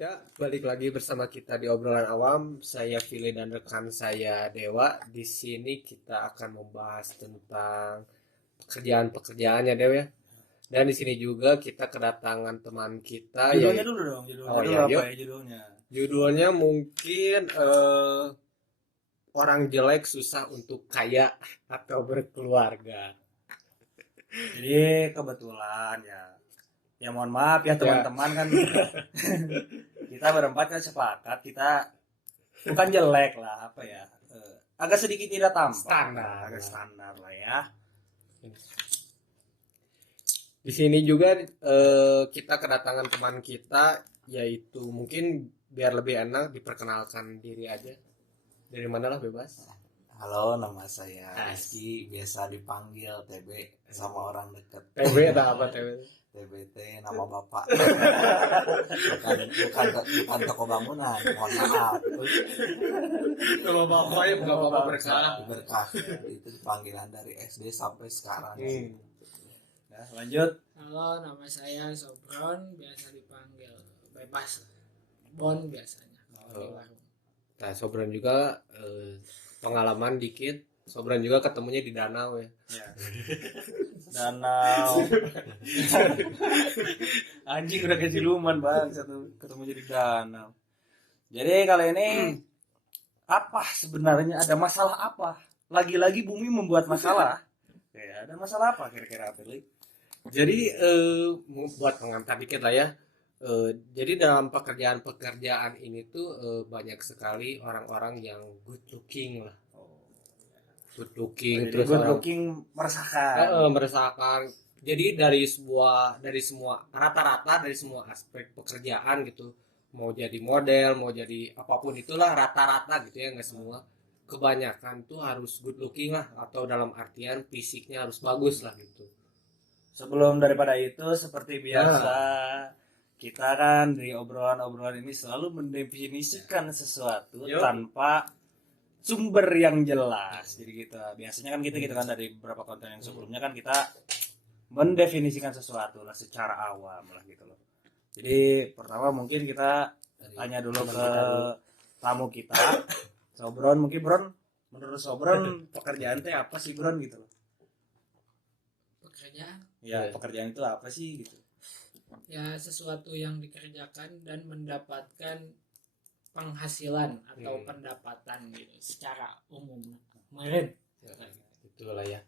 Ya, balik lagi bersama kita di obrolan awam. Saya Vili dan rekan saya Dewa. Di sini kita akan membahas tentang pekerjaan-pekerjaan ya, Dewa ya. Dan di sini juga kita kedatangan teman kita Judulnya yaitu dulu dong, judulnya oh dulu ya, apa yuk. ya judulnya? Judulnya mungkin orang jelek susah untuk kaya atau berkeluarga. Jadi kebetulan ya mohon maaf ya teman-teman kan kita berempat kan sepakat kita bukan jelek lah apa ya agak sedikit tidak tampan, Standar. agak standar lah ya. Di sini juga kita kedatangan teman kita yaitu mungkin biar lebih enak diperkenalkan diri aja. Dari mana lah bebas. Halo, nama saya Rizky, biasa dipanggil TB sama orang deket. TB atau apa TB? TBT nama bapak. bukan toko bangunan, mohon maaf. Kalau bapak ya bukan bapak berkah. Berkah. Itu panggilan dari SD sampai sekarang. Nah, lanjut. Halo, nama saya Sobron, biasa dipanggil bebas, Bon biasanya. Kalau di warung. Nah, Sobran juga pengalaman dikit. Sobran juga ketemunya di danau ya. Ya. Danau. Anjing udah keciluman bang, ketemu jadi danau. Jadi kali ini apa sebenarnya ada masalah apa? Lagi-lagi bumi membuat masalah. Ya, ada masalah apa kira-kira Firly? Jadi buat pengantar dikit lah ya. Jadi dalam pekerjaan ini tuh banyak sekali orang-orang yang good looking lah. Good looking, Jadi terus good orang looking meresahkan. meresahkan. Jadi dari semua rata-rata dari semua aspek pekerjaan gitu, mau jadi model, mau jadi apapun itulah rata-rata gitu ya, nggak semua. Kebanyakan tuh harus good looking lah, atau dalam artian fisiknya harus bagus lah gitu. Sebelum daripada itu seperti biasa kita kan di obrolan-obrolan ini selalu mendefinisikan sesuatu tanpa sumber yang jelas. Jadi kita biasanya kan gitu kan dari beberapa konten yang sebelumnya kan kita mendefinisikan sesuatu lah secara awam lah gitu loh. Jadi pertama mungkin kita tanya dulu ke tamu kita. Sobron, mungkin Bron, menurut Sobron pekerjaan teh apa sih Bron gitu loh. Pekerjaan Ya, pekerjaan itu apa sih gitu. ya sesuatu yang dikerjakan dan mendapatkan penghasilan atau pendapatan gitu secara umum. Kemarin Itulah ya.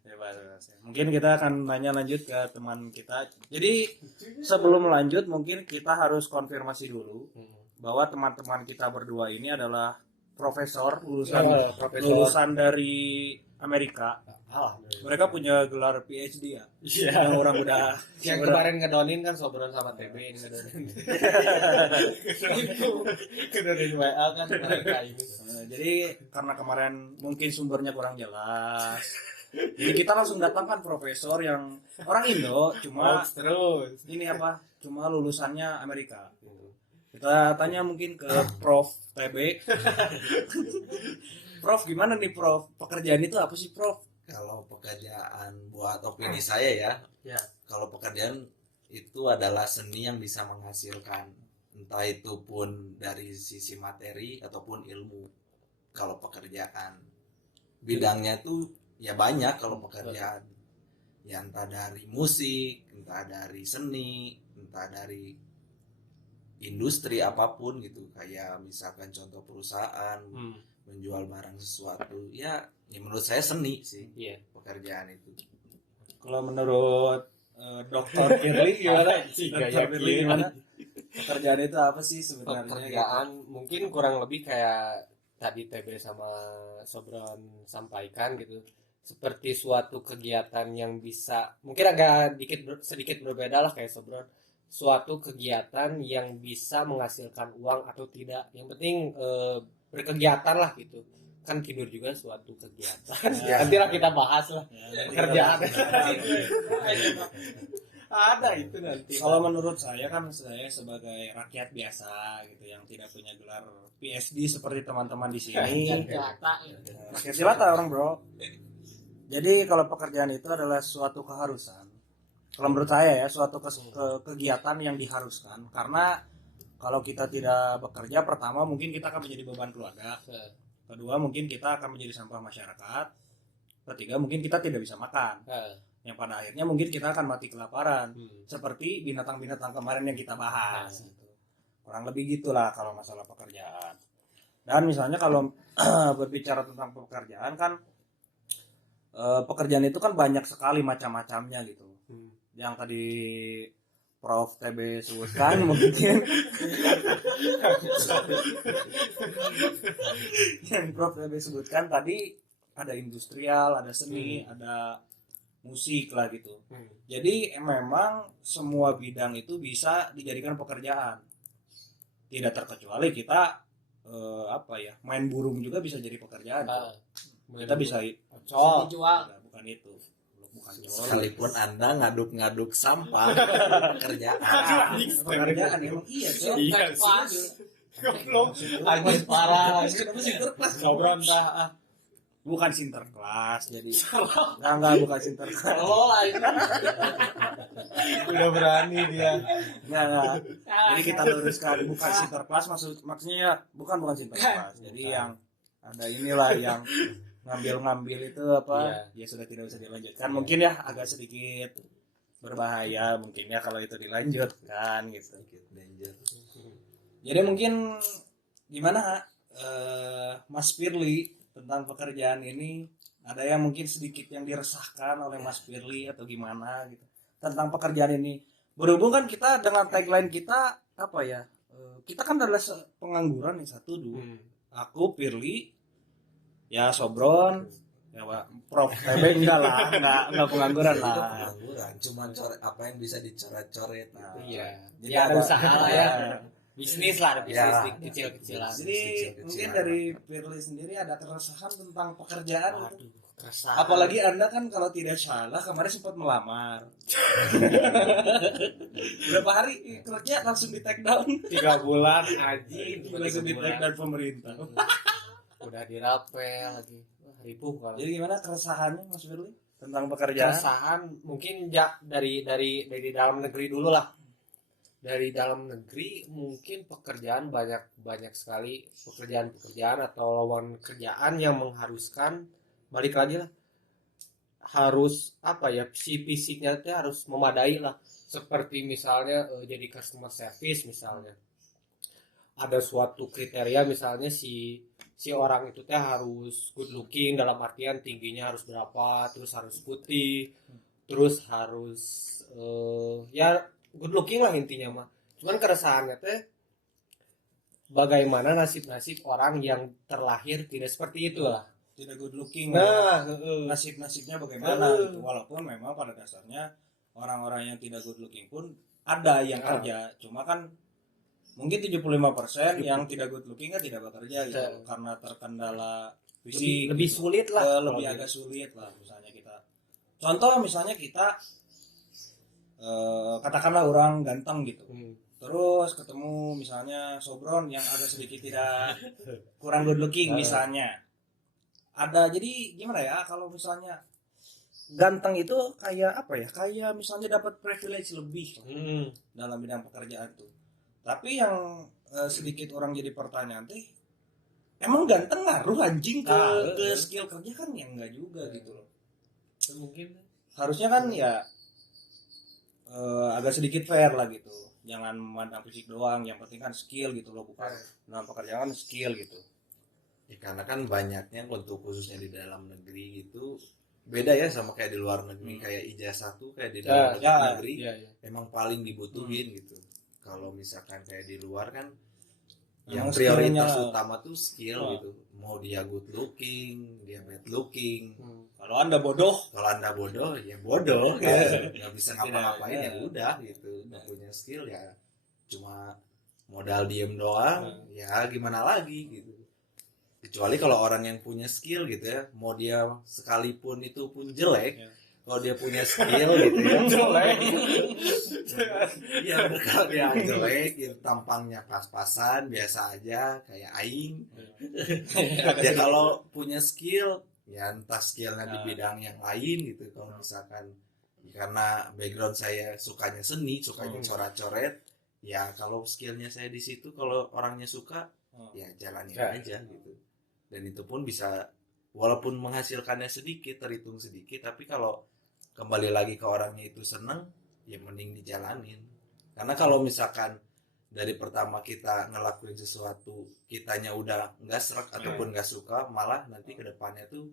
Mungkin kita akan nanya lanjut ke teman kita. Jadi sebelum lanjut mungkin kita harus konfirmasi dulu bahwa teman-teman kita berdua ini adalah profesor lulusan dari Amerika. Mereka punya gelar PhD ya. Yang orang udah Yang kemarin ngedonin kan Sobron sama TB ini ngedonin. Ngedonin WA kan mereka ini. Jadi karena kemarin mungkin sumbernya kurang jelas. Jadi kita langsung datangkan profesor yang orang Indo cuma terus ini apa? Cuma lulusannya Amerika. Kita tanya mungkin ke Prof TB. Prof gimana nih Prof? Pekerjaan itu apa sih Prof? Kalau pekerjaan buat opini saya ya. Kalau pekerjaan itu adalah seni yang bisa menghasilkan, entah itu pun dari sisi materi ataupun ilmu. Kalau pekerjaan bidangnya tuh ya banyak kalau pekerjaan, ya entah dari musik, entah dari seni, entah dari industri apapun gitu, kayak misalkan contoh perusahaan menjual barang sesuatu, ya menurut saya seni sih pekerjaan itu. Kalau menurut Dr. Firly gimana? Dr. Firly gimana? Pekerjaan itu apa sih sebenarnya? Pekerjaan mungkin kurang lebih kayak tadi TB sama Sobron sampaikan gitu, seperti suatu kegiatan yang bisa mungkin agak sedikit berbeda lah kayak Sobron, suatu kegiatan yang bisa menghasilkan uang atau tidak, yang penting berkegiatan lah gitu. Kan tidur juga suatu kegiatan. Nantilah kita bahas lah pekerjaan. Ada itu nanti. Kalau menurut saya kan saya sebagai rakyat biasa gitu yang tidak punya gelar PhD seperti teman-teman di sini. Rakyat jelata orang bro. Jadi kalau pekerjaan itu adalah suatu keharusan. Kalau menurut saya ya suatu kegiatan yang diharuskan karena kalau kita tidak bekerja, pertama mungkin kita akan menjadi beban keluarga, kedua mungkin kita akan menjadi sampah masyarakat, ketiga mungkin kita tidak bisa makan, yang pada akhirnya mungkin kita akan mati kelaparan, seperti binatang-binatang kemarin yang kita bahas gitu. Kurang lebih gitulah kalau masalah pekerjaan. Dan misalnya kalau berbicara tentang pekerjaan kan, pekerjaan itu kan banyak sekali macam-macamnya gitu. Yang tadi Prof TB sebutkan mungkin yang Prof TB sebutkan tadi, ada industrial, ada seni, ada musik lah gitu. Jadi memang semua bidang itu bisa dijadikan pekerjaan. Tidak terkecuali kita main burung juga bisa jadi pekerjaan. Kita bisa dijual. bukan itu. Bukan Sekalipun Anda ngaduk-ngaduk sampah pekerjaan. pekerjaan emang iya Cok. Iya anjir parah. Sobron dah. Bukan sinterklas jadi enggak bukan sinterklas. Udah berani dia. Enggak. Jadi kita luruskan, bukan sinterklas maksudnya bukan sinterklas. Jadi yang ada inilah yang ngambil itu apa ya sudah tidak bisa dilanjutkan, mungkin ya agak sedikit berbahaya mungkin ya kalau itu dilanjutkan gitu. Jadi mungkin gimana Mas Firly tentang pekerjaan ini, ada yang mungkin sedikit yang diresahkan oleh Mas Firly atau gimana gitu tentang pekerjaan ini, berhubung kan kita dengan tagline kita kita kan adalah pengangguran nih satu dulu. Aku Firly ya, Sobron ya Pak, Prof TB enggak pengangguran lah. Cuman apa yang bisa dicoret-coret gitu. Iya. Jadi ada usaha lah ya. Bisnis lah, ada bisnis Ya. kecil-kecilan. Jadi mungkin dari Firly sendiri ada keresahan tentang pekerjaan. Waduh, keresahan. Apalagi Anda kan kalau tidak salah kemarin sempat melamar. Berapa hari kerja langsung di take down? 3 bulan anjing, Langsung di take down pemerintah. udah dirapel lagi. Wah, ripuh kalau. Jadi gimana keresahannya Mas Firly tentang pekerjaan? Keresahan mungkin dari dalam negeri dulu lah. Dari dalam negeri mungkin pekerjaan banyak sekali pekerjaan atau lowongan kerjaan yang mengharuskan balik lagi lah, harus si fisiknya itu harus memadai lah, seperti misalnya jadi customer service misalnya, ada suatu kriteria misalnya si orang itu teh harus good looking, dalam artian tingginya harus berapa, terus harus putih, terus harus ya good looking lah intinya mah. Cuman keresahannya teh bagaimana nasib orang yang terlahir tidak seperti itu lah, Tidak good looking. nah Nasib-nasibnya bagaimana gitu. Walaupun memang pada dasarnya orang-orang yang tidak good looking pun ada yang kerja, cuma kan mungkin 75% yang tidak good looking kan tidak bekerja gitu, karena terkendala fisik lebih gitu. sulit lah, Lebih agak sulit lah. Misalnya kita katakanlah orang ganteng gitu, terus ketemu misalnya Sobron yang agak sedikit tidak kurang good looking misalnya, jadi gimana ya, kalau misalnya ganteng itu kayak kayak misalnya dapat privilege lebih dalam bidang pekerjaan tuh. Tapi yang sedikit orang jadi pertanyaan tuh, emang ganteng ngaruh anjing ke skill kerja kan? Ya enggak juga gitu loh. mungkin Harusnya kan ya agak sedikit fair lah gitu, jangan memandang fisik doang, yang penting kan skill gitu loh, bukan dalam pekerjaan skill gitu. Ya, karena kan banyaknya untuk khususnya di dalam negeri itu beda ya sama kayak di luar negeri. Kayak ijazah tuh kayak di dalam negeri emang paling dibutuhin gitu. Kalau misalkan kayak di luar kan yang prioritas utama tuh skill gitu. Mau dia good looking, dia bad looking. Kalau Anda bodoh Ya bodoh gitu. Nggak bisa ngapa-ngapain ya udah gitu. Nggak punya skill ya cuma modal diem doang, ya gimana lagi gitu. Kecuali kalau orang yang punya skill gitu ya, mau dia sekalipun itu pun jelek, kalau dia punya skill gitu ya, jelek. Iya, kalau dia jelek, gitu, tampangnya pas-pasan, biasa aja, kayak aing. Ya kalau punya skill, ya entah skillnya di bidang yang lain gitu. Kalau misalkan karena background saya sukanya seni, sukanya coret-coret, ya kalau skillnya saya di situ, kalau orangnya suka ya jalanin Ya. aja gitu. Dan itu pun bisa, walaupun menghasilkannya sedikit, terhitung sedikit, tapi kalau kembali lagi ke orangnya itu seneng, ya mending dijalanin. Karena kalau misalkan dari pertama kita ngelakuin sesuatu kitanya udah nggak serak ataupun nggak suka, malah nanti ke depannya tuh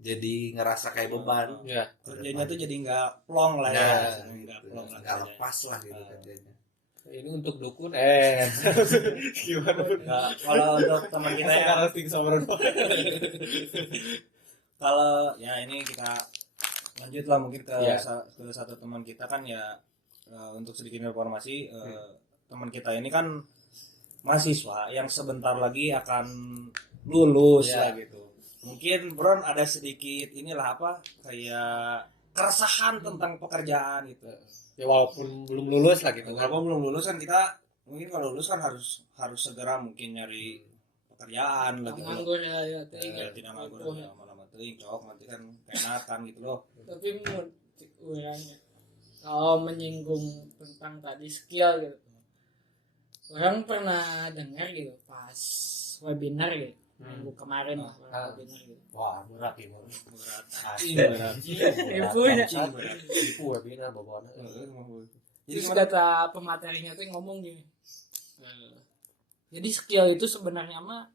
jadi ngerasa kayak beban. Ya. Kerjanya tuh jadi nggak plong lah ya. Nah, Nggak gitu. plong lah Nggak kerjanya. lepas lah gitu kerjanya. Ini untuk dukun gimana? Nah, kalau untuk teman kita ya, kalau ya ini kita lanjut lah mungkin ke, Iya. ke satu teman kita kan ya, untuk sedikit informasi, teman kita ini kan mahasiswa yang sebentar lagi akan lulus Iya. lah gitu. Mungkin Bron ada sedikit inilah apa kayak keresahan tentang pekerjaan gitu. Ya walaupun belum lulus lah gitu kan. Walaupun belum lulus kan kita mungkin kalau lulus kan harus segera mungkin nyari pekerjaan lagi gitu. nganggur ya Ya, tidak nganggur ya malam teuing cok nanti kan keenakan gitu loh. tapi mood orangnya kalau menyinggung tentang tadi skill gitu, orang pernah dengar gitu pas webinar gitu minggu kemarin lah webinar gitu. Wah, berat ini. Berat. Berat. Ibunya. Ibu webinar bawa. Jadi Terus kata pematerinya tuh ngomong gini, jadi skill itu sebenarnya mah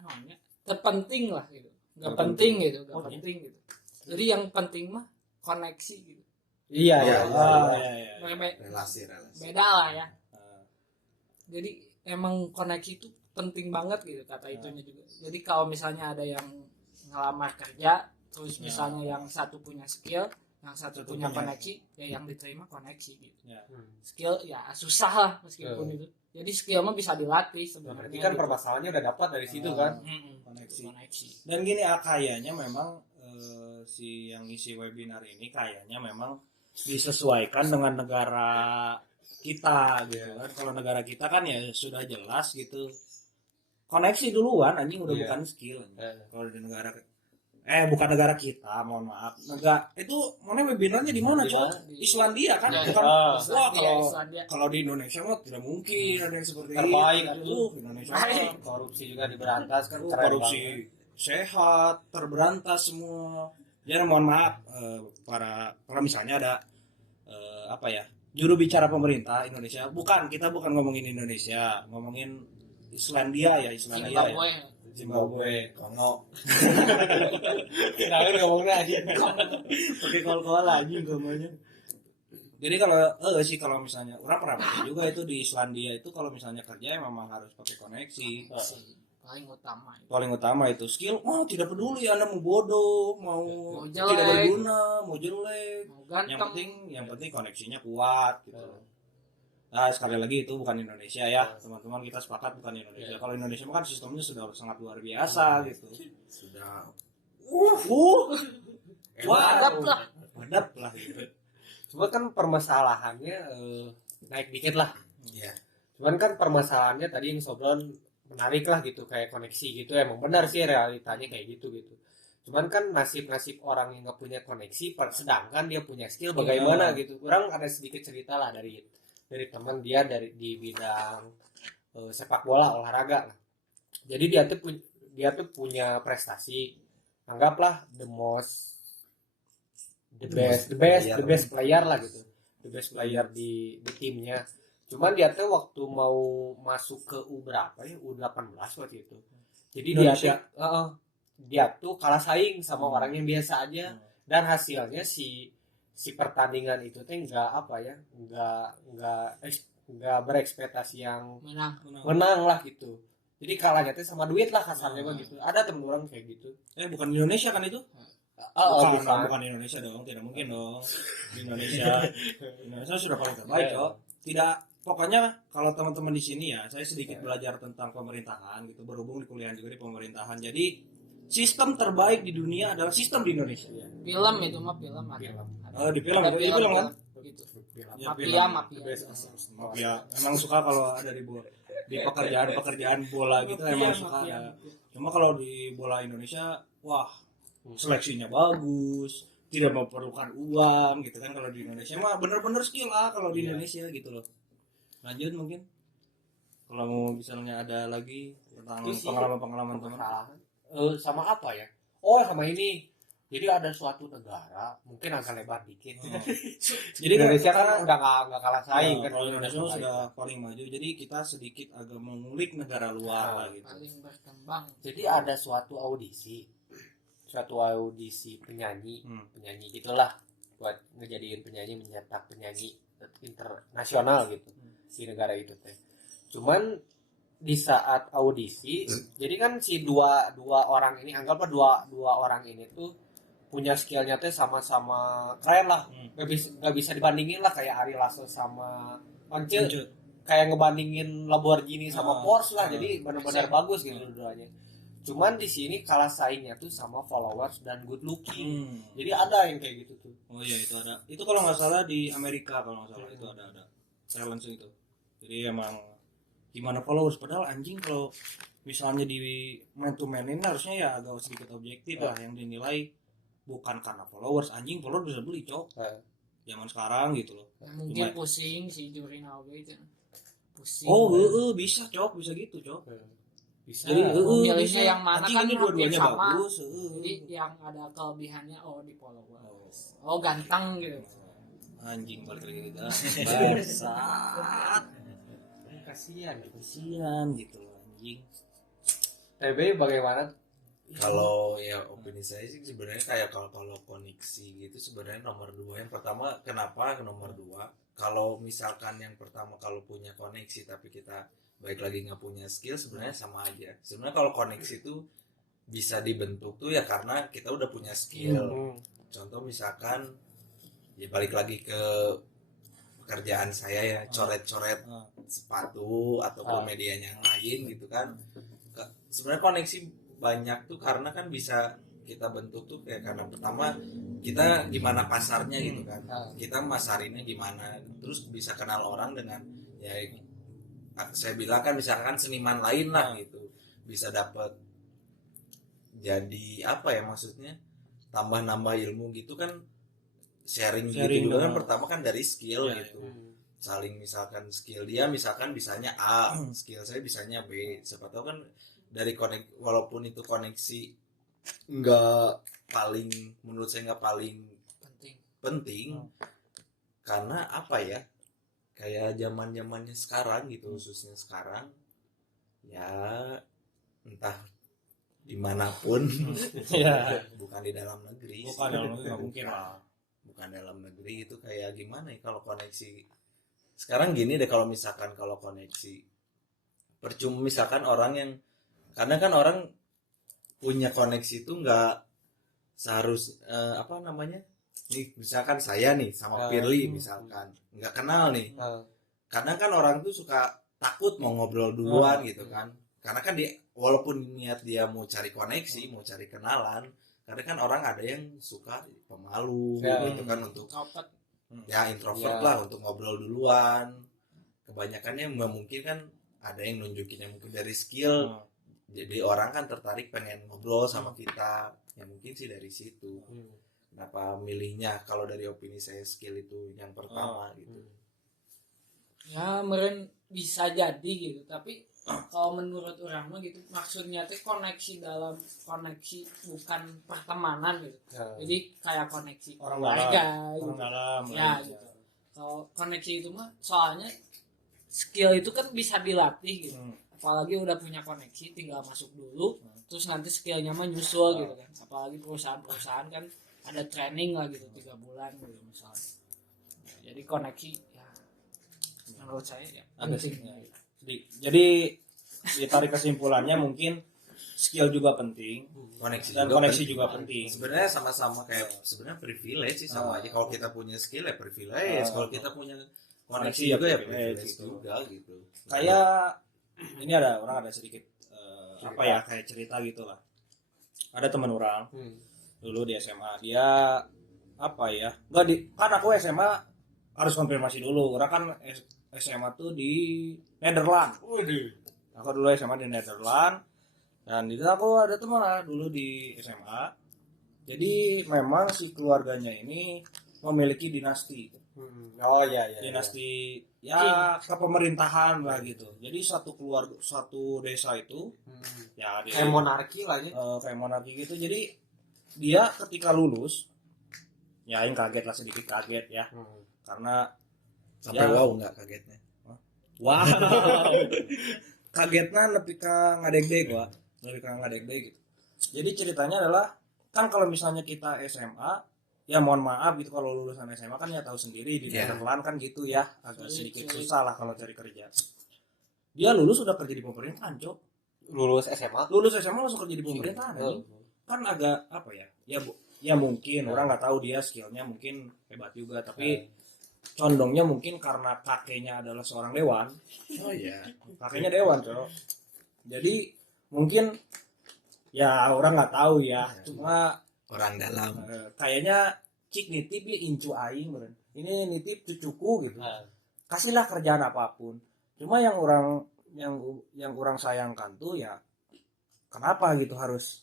namanya terpenting lah gitu, nggak penting gitu, nggak penting gitu. Jadi yang penting mah koneksi gitu. Iya, Iya, iya. relasi. Beda lah ya. Jadi emang koneksi itu penting banget gitu kata itunya juga. Jadi kalau misalnya ada yang ngelamar kerja, terus misalnya yang satu punya skill, yang satu punya koneksi, ya yang diterima koneksi gitu. Ya. Skill ya susah lah meskipun itu. Jadi skill mah bisa dilatih sebenarnya. Berarti kan gitu. permasalahannya udah dapat dari situ kan. Koneksi. Dan gini kayaknya memang si yang isi webinar ini kayaknya memang disesuaikan dengan negara kita gitu kan. Kalau negara kita kan ya sudah jelas gitu. Koneksi duluan anjing udah Iya. bukan skill. Kalau di negara bukan negara kita, mohon maaf. Negara itu mana webinarnya di mana, Cok? Di- Islandia kan? Ya, Bukan. Ah. Wah, kalau Islandia. kalau di Indonesia mah tidak mungkin ada yang seperti Terbaik, itu. Indonesia Baik. mah Korupsi juga diberantas kan. keren korupsi banget. sehat, terberantas semua. Jadi mohon maaf kalau misalnya ada apa ya juru bicara pemerintah Indonesia, kita bukan ngomongin Indonesia, ngomongin Islandia ya. Zimbabwe. Zimbabwe, Kongo. Kita kan ngomongnya aja. Pakai kol-kol aja ngomongnya. Jadi kalau misalnya orang pernah baca juga itu di Islandia itu kalau misalnya kerja memang harus pakai koneksi. Paling utama. Paling utama itu skill. Tidak peduli Anda mau bodoh, mau Mau tidak jelek. berguna, mau jelek. Mau ganteng. Yang penting koneksinya kuat gitu. Nah, sekali lagi itu bukan Indonesia ya, teman-teman, kita sepakat bukan Indonesia. Kalau Indonesia kan sistemnya sudah sangat luar biasa gitu. Sudah Wadap lah. Padat lah gitu. Cuma kan permasalahannya naik dikit lah. ya. Cuman kan permasalahannya tadi yang Sobron menarik lah gitu kayak koneksi gitu. Emang benar sih realitanya kayak gitu. Cuman kan nasib-nasib orang yang nggak punya koneksi, sedangkan dia punya skill bagaimana gitu. Kurang ada sedikit cerita lah dari teman dia di bidang sepak bola olahraga lah. Jadi dia tuh punya prestasi, anggaplah the best player lah gitu, the best player di timnya. Cuman dia tuh waktu mau masuk ke U berapa ya, U18 waktu itu. Jadi dia tuh kalah saing sama orang yang biasa aja, dan hasilnya si pertandingan itu teh nggak berekspektasi yang menang lah gitu. Jadi kalahnya teh sama duit lah kasarnya mah gitu. Ada temen orang kayak gitu. Bukan Indonesia kan itu? Bukan Indonesia dong, tidak mungkin dong. Di Indonesia sudah paling terbaik kok. Tidak, pokoknya kalau teman-teman di sini ya, saya sedikit belajar tentang pemerintahan gitu, berhubung di kuliah juga di pemerintahan. Jadi sistem terbaik di dunia adalah sistem di Indonesia. Film itu mah film. Di film kan? Gitu. Ya, Mafia. Emang suka kalau ada di pekerjaan bola gitu emang suka ya. Cuma kalau di bola Indonesia, wah seleksinya bagus, tidak memerlukan uang gitu kan. Kalau di Indonesia mah bener-bener skill lah kalau di Indonesia gitu loh. Lanjut mungkin kalau mau misalnya ada lagi tentang Itu sih pengalaman-pengalaman teman. permasalahan. Sama apa ya? Oh, sama ini. Jadi ada suatu negara, mungkin agak lebar dikit. Jadi Indonesia kan karena- nggak kalah saing kan. kalau Indonesia sudah paling maju, jadi kita sedikit agak mengulik negara luar lah gitu. paling berkembang. Jadi ada suatu audisi penyanyi, Hmm. penyanyi gitulah, buat ngejadiin penyanyi, mencetak penyanyi internasional gitu di negara itu teh. Cuman di saat audisi, jadi kan si dua orang ini, anggaplah dua orang ini tuh punya skillnya teh sama-sama keren lah, nggak bisa dibandingin lah kayak Ari Lasso sama Once, Lanjut. kayak ngebandingin Lamborghini sama Porsche lah, ah, jadi benar-benar bagus gitu dua-duanya. Cuman di sini kalah saingnya tuh sama followers dan good looking. Jadi ada yang kayak gitu tuh. Oh iya, itu ada. Itu kalau nggak salah di Amerika, kalau nggak salah itu ada challenge itu. Jadi emang gimana followers, padahal anjing kalau misalnya di man to man ini harusnya ya agak sedikit objektif lah, yang dinilai bukan karena followers. Anjing followers bisa beli, cok. Zaman sekarang gitu loh. Ya, mungkin Cuma- pusing si Jurina oge itu. Pusing. Oh, bisa, cok, bisa gitu, cok. Bisa. Jadi Memilihnya bisa. yang mana Anjing kan ini dua-duanya hampir sama. bagus. Jadi yang ada kelebihannya di followers. Oh ganteng gitu. Anjing balik lagi kita. Bangsat. Kasihan. Kasihan gitu loh, anjing. TB bagaimana? Kalau ya opini saya sih sebenarnya kayak kalau koneksi gitu sebenarnya nomor 2. Yang pertama, kenapa nomor 2? Kalau misalkan yang pertama kalau punya koneksi tapi kita baik lagi nggak punya skill, sebenarnya sama aja. Sebenarnya kalau koneksi itu bisa dibentuk tuh ya karena kita udah punya skill. Contoh misalkan ya balik lagi ke pekerjaan saya ya, coret-coret sepatu ataupun medianya yang lain gitu kan. Sebenarnya koneksi banyak tuh karena kan bisa kita bentuk tuh kayak karena pertama kita gimana pasarnya gitu kan, kita masarinnya gimana, terus bisa kenal orang dengan ya saya bilang kan misalkan seniman lain lah gitu, bisa dapat jadi apa ya maksudnya tambah-nambah ilmu gitu kan, sharing gitu juga kan pertama kan dari skill gitu. Saling misalkan skill dia misalkan bisanya A, skill saya bisanya B, siapa tahu kan dari walaupun itu koneksi nggak paling, menurut saya nggak paling penting karena apa ya, kayak zamannya sekarang gitu, khususnya sekarang ya entah dimanapun ya bukan di dalam negeri bukan dalam negeri nggak mungkin lah, bukan dalam negeri itu kayak gimana ya kalau koneksi sekarang gini deh, kalau misalkan kalau koneksi percuma misalkan orang yang, karena kan orang punya koneksi itu nggak seharus apa namanya nih, misalkan saya nih sama Firly misalkan nggak kenal nih, kadang kan orang tuh suka takut mau ngobrol duluan gitu kan, karena kan dia walaupun niat dia mau cari koneksi, mau cari kenalan, karena kan orang ada yang suka pemalu gitu kan, untuk ya introvert lah untuk ngobrol duluan. Kebanyakannya mungkin kan ada yang nunjukin yang mungkin dari skill, jadi orang kan tertarik pengen ngobrol sama kita, ya mungkin sih dari situ. Kenapa milihnya kalau dari opini saya skill itu yang pertama gitu. Ya meren bisa jadi gitu, tapi kalau menurut orang mah gitu maksudnya tuh koneksi dalam koneksi bukan pertemanan gitu. Jadi kayak koneksi orang keluarga gitu. orang dalam Ya gitu. Kalau koneksi itu mah soalnya skill itu kan bisa dilatih gitu. Apalagi udah punya koneksi tinggal masuk dulu, terus nanti skillnya mah nyusul gitu kan. Apalagi perusahaan-perusahaan kan ada training lah gitu 3 bulan gitu misalnya. Jadi koneksi ya menurut saya ya penting. Jadi ditarik kesimpulannya mungkin skill juga penting, Koneksi dan koneksi juga penting. Sebenarnya sama-sama kayak sebenarnya privilege sih sama aja. Kalau kita punya skill ya privilege, kalau kita punya koneksi juga ya privilege juga gitu. Kayak ini ada sedikit apa ya, kayak cerita gitulah. Ada teman orang dulu di SMA, dia apa ya, kan aku SMA harus konfirmasi dulu, orang kan SMA tuh di Netherlands. Aku dulu SMA di Netherlands, dan itu aku ada teman dulu di SMA. Jadi memang si keluarganya ini memiliki dinasti. Oh iya iya. dinasti ya kepemerintahan lah gitu. Jadi satu keluarga, satu desa itu ya Kayak monarki lah ya. kayak monarki gitu. Jadi dia ketika lulus, ya yang kaget lah, sedikit kaget ya, karena Sampai ya, wow nggak kagetnya? wow, kagetnya nepi ka ngadeg-deg gua, nepi ka ngadeg-deg gitu. Jadi ceritanya adalah kan kalau misalnya kita SMA, ya mohon maaf gitu kalau lulusan SMA kan ya tahu sendiri di Yeah. Nederland kan gitu ya, agak Sulit, sedikit sulit. susah lah kalau cari kerja. Dia lulus udah kerja di pemerintahan, Cok. Lulus SMA. Lulus SMA langsung kerja di pemerintahan. anjing. Kan agak apa ya? Ya mungkin orang nggak tahu dia skillnya mungkin hebat juga, tapi condongnya mungkin karena kakeknya adalah seorang dewan. Oh iya. Kakeknya dewan, Cok. Jadi mungkin ya orang nggak tahu ya, cuma Orang dalam. kayaknya cik nitip ya incu aing beren. Ini nitip cucuku gitu. Nah, Kasihlah kerjaan apapun. Cuma yang orang sayangkan tuh ya kenapa gitu harus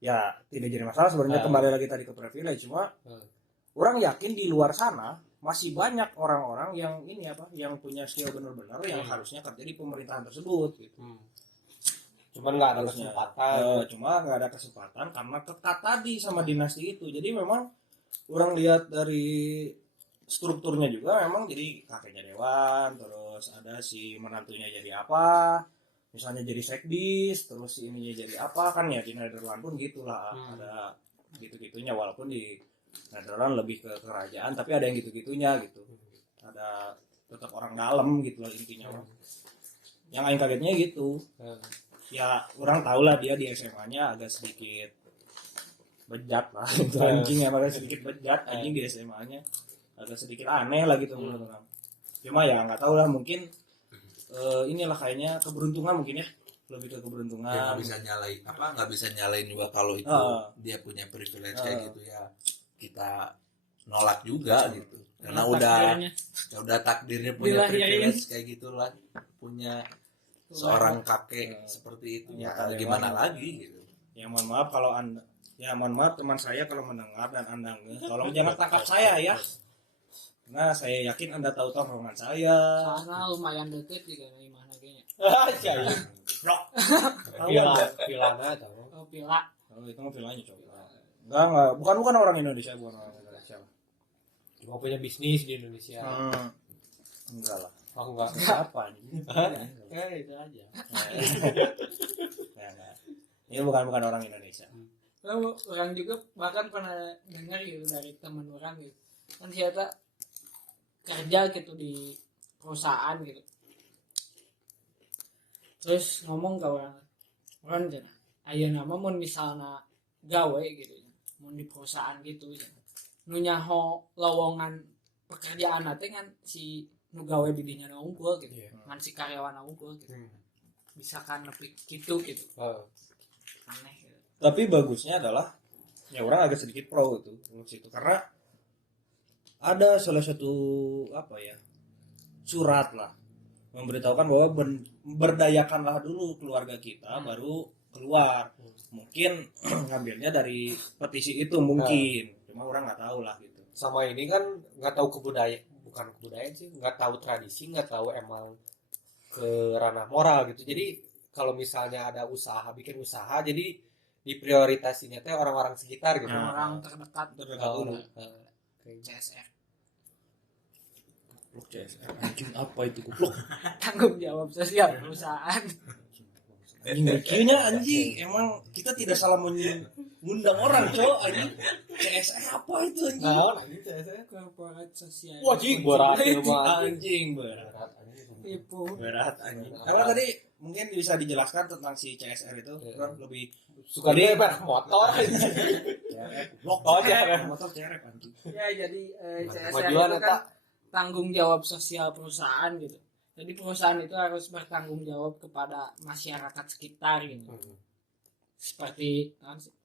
ya tidak jadi masalah sebenarnya, kembali lagi tadi ke privilege. Cuma orang yakin di luar sana masih banyak orang-orang yang ini apa yang punya skill benar-benar yang harusnya kerja di pemerintahan tersebut gitu. Cuman nggak ada Harusnya. kesempatan. Cuma nggak ada kesempatan karena ketat tadi sama dinasti itu. Jadi memang orang lihat dari strukturnya juga memang jadi kakeknya dewan, terus ada si menantunya jadi apa, misalnya jadi sekdis, terus si ininya jadi apa, kan ya di Nederland pun gitulah, ada gitu-gitunya, walaupun di Nederland lebih ke kerajaan tapi ada yang gitu-gitunya gitu, ada tetap orang dalam gitu lah intinya. Yang aing kagetnya gitu, ya orang tahu lah dia di SMA-nya agak sedikit bejat lah itu anjing, emang agak sedikit bejat anjing di SMA-nya, agak sedikit aneh lah gitu menurut orang. Cuma ya nggak tahu lah, mungkin inilah kayaknya keberuntungan mungkin ya, lebih ke keberuntungan. Dia nggak bisa nyalain nggak bisa nyalain juga kalau itu dia punya privilege kayak gitu ya, kita nolak juga gitu karena udah takdirnya punya privilege kayak gitulah, punya seorang kakek seperti itu ya, gimana lagi gitu. Ya mohon maaf kalau anda, ya mohon maaf teman saya kalau mendengar dan anda tolong jangan tangkap saya ya, nah saya yakin anda tahu tongkrongan saya. Karena lumayan deket juga dari mana kayaknya. Iya. Bro, Vilana tahu. Oh, Pila. kalau itu mah filmnya coba. Enggak, bukan orang Indonesia, bukan orang Indonesia. Cuma punya bisnis di Indonesia. Enggak lah. Oh enggak. Apa nih? Ya itu aja. Ini bukan orang Indonesia. Lalu orang juga bahkan pernah dengar gitu dari teman orang gitu. Kan ternyata kerja gitu di perusahaan gitu. Terus ngomong ke orang cenah, aya nama mun misalna gawe gitu. Mun di perusahaan gitu ya. Nu nyaho lowongan pekerjaan teh kan si nu gawe bidinya unggul gitu. Ngan si karyawan unggul gitu. Bisa kan lebih gitu. Aneh gitu. Tapi bagusnya adalah ya orang agak sedikit pro itu situ, karena ada salah satu apa ya surat lah memberitahukan bahwa berdayakanlah dulu keluarga kita baru keluar. Mungkin ngambilnya dari petisi itu mungkin, cuma orang nggak tahu lah gitu. Sama ini kan nggak tahu bukan kebudayaan sih, nggak tahu tradisi, nggak tahu emang ke ranah moral gitu. Jadi kalau misalnya ada bikin usaha, jadi diprioritasinya teh orang-orang sekitar gitu. Orang terdekat dulu. CSR. Goblok CSR. Anjing apa itu goblok? Tanggung jawab sosial perusahaan. Anjing mikirnya anjing, emang kita tidak salah mengundang orang cowok anjing. CSR apa itu anjing? Nah, ini CSR. Korporat sosial. Wah, jing berat ya, mah. Anjing berat. Tipu. Berat anjing. Karena tadi mungkin bisa dijelaskan tentang si CSR itu, kan lebih Suka dia motor. Oh, CRF motor CRF anjing. Ya jadi CSR Kemajuan itu eta. kan tanggung jawab sosial perusahaan gitu. Jadi perusahaan itu harus bertanggung jawab kepada masyarakat sekitar gitu. Seperti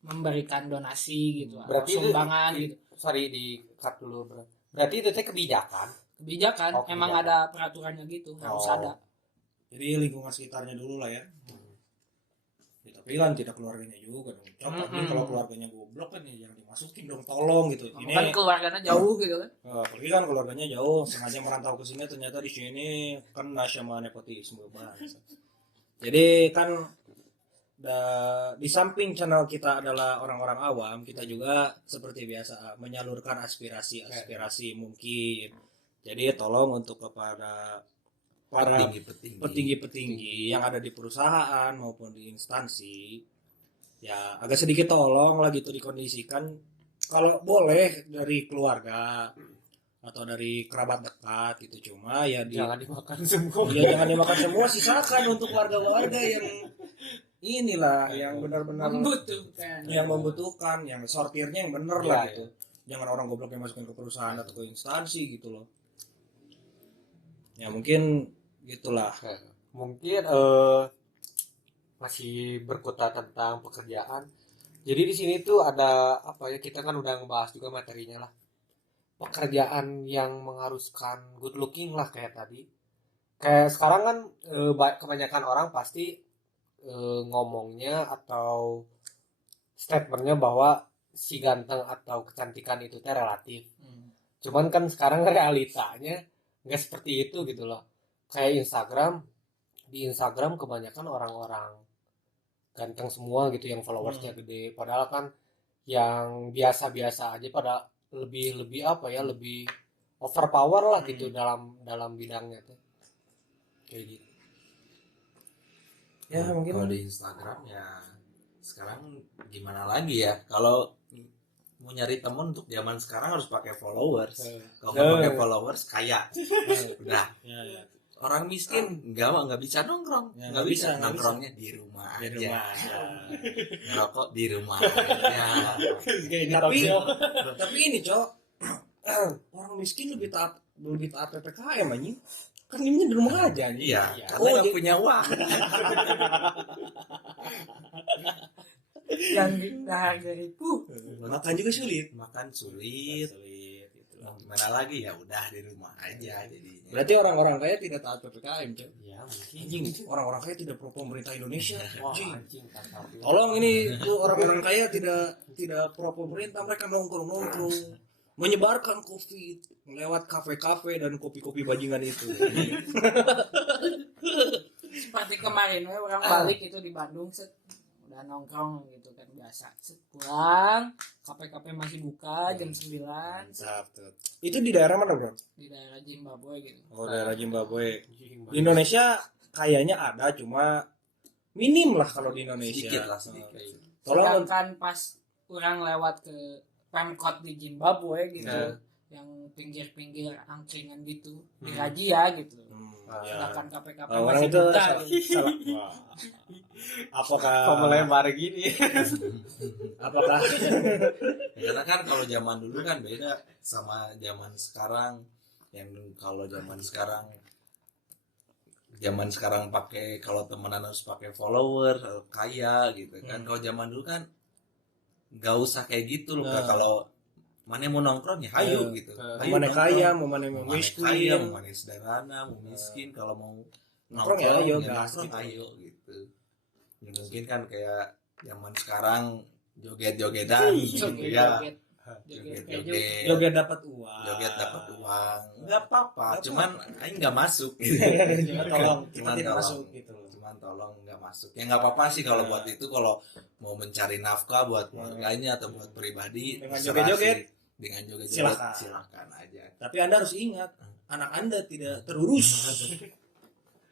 memberikan donasi gitu, Berarti atau sumbangan gitu. Sorry di cut dulu, bro. Berarti itu teh kebijakan. Kebijakan Oh, emang kebijakan. ada peraturannya gitu, harus Oh. ada. Jadi lingkungan sekitarnya dulu lah ya. Ya, tapi kan tidak keluarganya juga dong. Tapi kalau keluarganya goblok kan ya jangan dimasukin dong, tolong gitu. Ini kan keluarganya jauh gitu kan. apalagi kan keluarganya jauh, sengaja merantau ke sini, ternyata di sini kena sama nepotisme bangsa. Jadi kan di samping channel kita adalah orang-orang awam, kita juga seperti biasa menyalurkan aspirasi mungkin. Jadi tolong untuk kepada para petinggi-petinggi yang ada di perusahaan maupun di instansi, ya agak sedikit tolong lah gitu dikondisikan, kalau boleh dari keluarga atau dari kerabat dekat gitu, cuma ya Jangan dimakan semua. ya jangan dimakan semua, sisakan untuk warga-warga yang inilah yang benar-benar membutuhkan, yang sortirnya yang benar lah Ya, gitu. Jangan orang goblok yang masukin ke perusahaan atau ke instansi gitu loh. Ya mungkin gitulah. Mungkin masih berkutat tentang pekerjaan. Jadi di sini tuh ada apa ya, kita kan udah ngebahas juga materinya lah. Pekerjaan yang mengharuskan good looking lah kayak tadi. Kayak sekarang kan kebanyakan orang pasti ngomongnya atau statementnya bahwa si ganteng atau kecantikan itu teh relatif. Cuman kan sekarang realitanya nggak seperti itu gitu loh. Kayak di Instagram kebanyakan orang-orang ganteng semua gitu yang followersnya gede, padahal kan yang biasa-biasa aja pada lebih apa ya, lebih overpower lah gitu dalam bidangnya tuh kayak gitu. Ya mungkin Kalau di Instagram ya sekarang gimana lagi ya, kalau mau nyari temen untuk zaman sekarang harus pakai followers. Kalau nggak pakai followers kaya udah. ya. Orang miskin nggak bisa nongkrong, Ya, nggak nggak bisa bisa, nongkrongnya di rumah Di aja, rumah. ngerokok di rumah aja. Tapi ini cok, orang miskin lebih taat PPKM anjing. Kan ini di rumah aja anjing. Iya, Iya. karena nggak punya uang. Yang dihargai Makan juga sulit. Makan sulit, Gitu. gimana lagi, ya udah di rumah aja jadinya. Berarti orang-orang kaya tidak taat PPKM cok. Ya mungkin. Anjing, orang-orang kaya tidak pro pemerintah Indonesia. Wah, Anjing. anjing kasar. Tolong ini tuh orang-orang kaya tidak pro pemerintah, mereka nongkrong menyebarkan COVID lewat kafe-kafe dan kopi-kopi bajingan itu. seperti kemarin orang balik itu di Bandung udah nongkrong gitu kan biasa, pulang kafe-kafe masih buka jam 9 Mantap tuh. Itu di daerah mana bro? di daerah Zimbabwe gitu. Oh daerah Zimbabwe. Di Indonesia kayaknya ada, cuma minim lah kalau di Indonesia. Sedikit lah, sedikit. Tolong Sedangkan pas orang lewat ke Pemkot di Zimbabwe gitu, yang pinggir-pinggir angkringan gitu, dirazia gitu. ya. Sedangkan KPKP Orang masih itu buka salah. gitu. Wah. Apakah kok melebar gini? apakah Karena kan kalau zaman dulu kan beda sama zaman sekarang. Yang kalau zaman sekarang pakai, kalau temenan harus pakai follower, kaya gitu kan. Kalau zaman dulu kan nggak usah kayak gitu loh. Kalau mana mau nongkrong ya hayu gitu. Hayu mana nongkrong. kaya, mau mana Mau mau mana miskin. kaya, mau mana sederhana, mau miskin. Kalau mau Nongkrong ya nongkrong ayo, ya gas nongkrong gitu. ayo gitu. Ya, mungkin kan kayak zaman sekarang joget-jogetan gitu ya. Joget-joget. Joget dapat uang. Joget dapat uang. Enggak apa-apa, cuman aing enggak masuk. Tolong kita Cuman tidak tolong. masuk gitu. Cuman tolong enggak masuk. Ya enggak apa-apa sih kalau buat itu, kalau mau mencari nafkah buat keluarganya atau buat pribadi Dengan terserah joget-joget. sih. Dengan joget-joget Silakan. silakan aja. Tapi Anda harus ingat, anak Anda tidak terurus.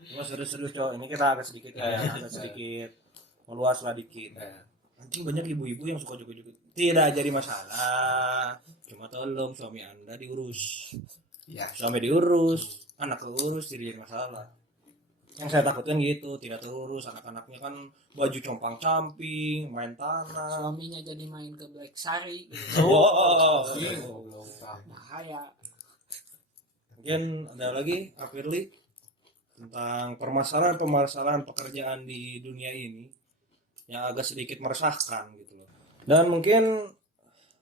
Cuma serius-serius cowok, ini kita agak sedikit meluas lah dikit. Anjing banyak ibu-ibu yang suka joget-joget. Tidak jadi masalah. Cuma tolong suami Anda diurus. Ya, Suami diurus, anak keurus tidak jadi masalah. Yang saya takutkan gitu, tidak terurus, anak-anaknya kan baju compang-camping, main tanah. Suaminya jadi main ke Black Sari gitu. Bahaya. Mungkin ada lagi Kak Firly tentang permasalahan pekerjaan di dunia ini yang agak sedikit meresahkan gitu loh. Dan mungkin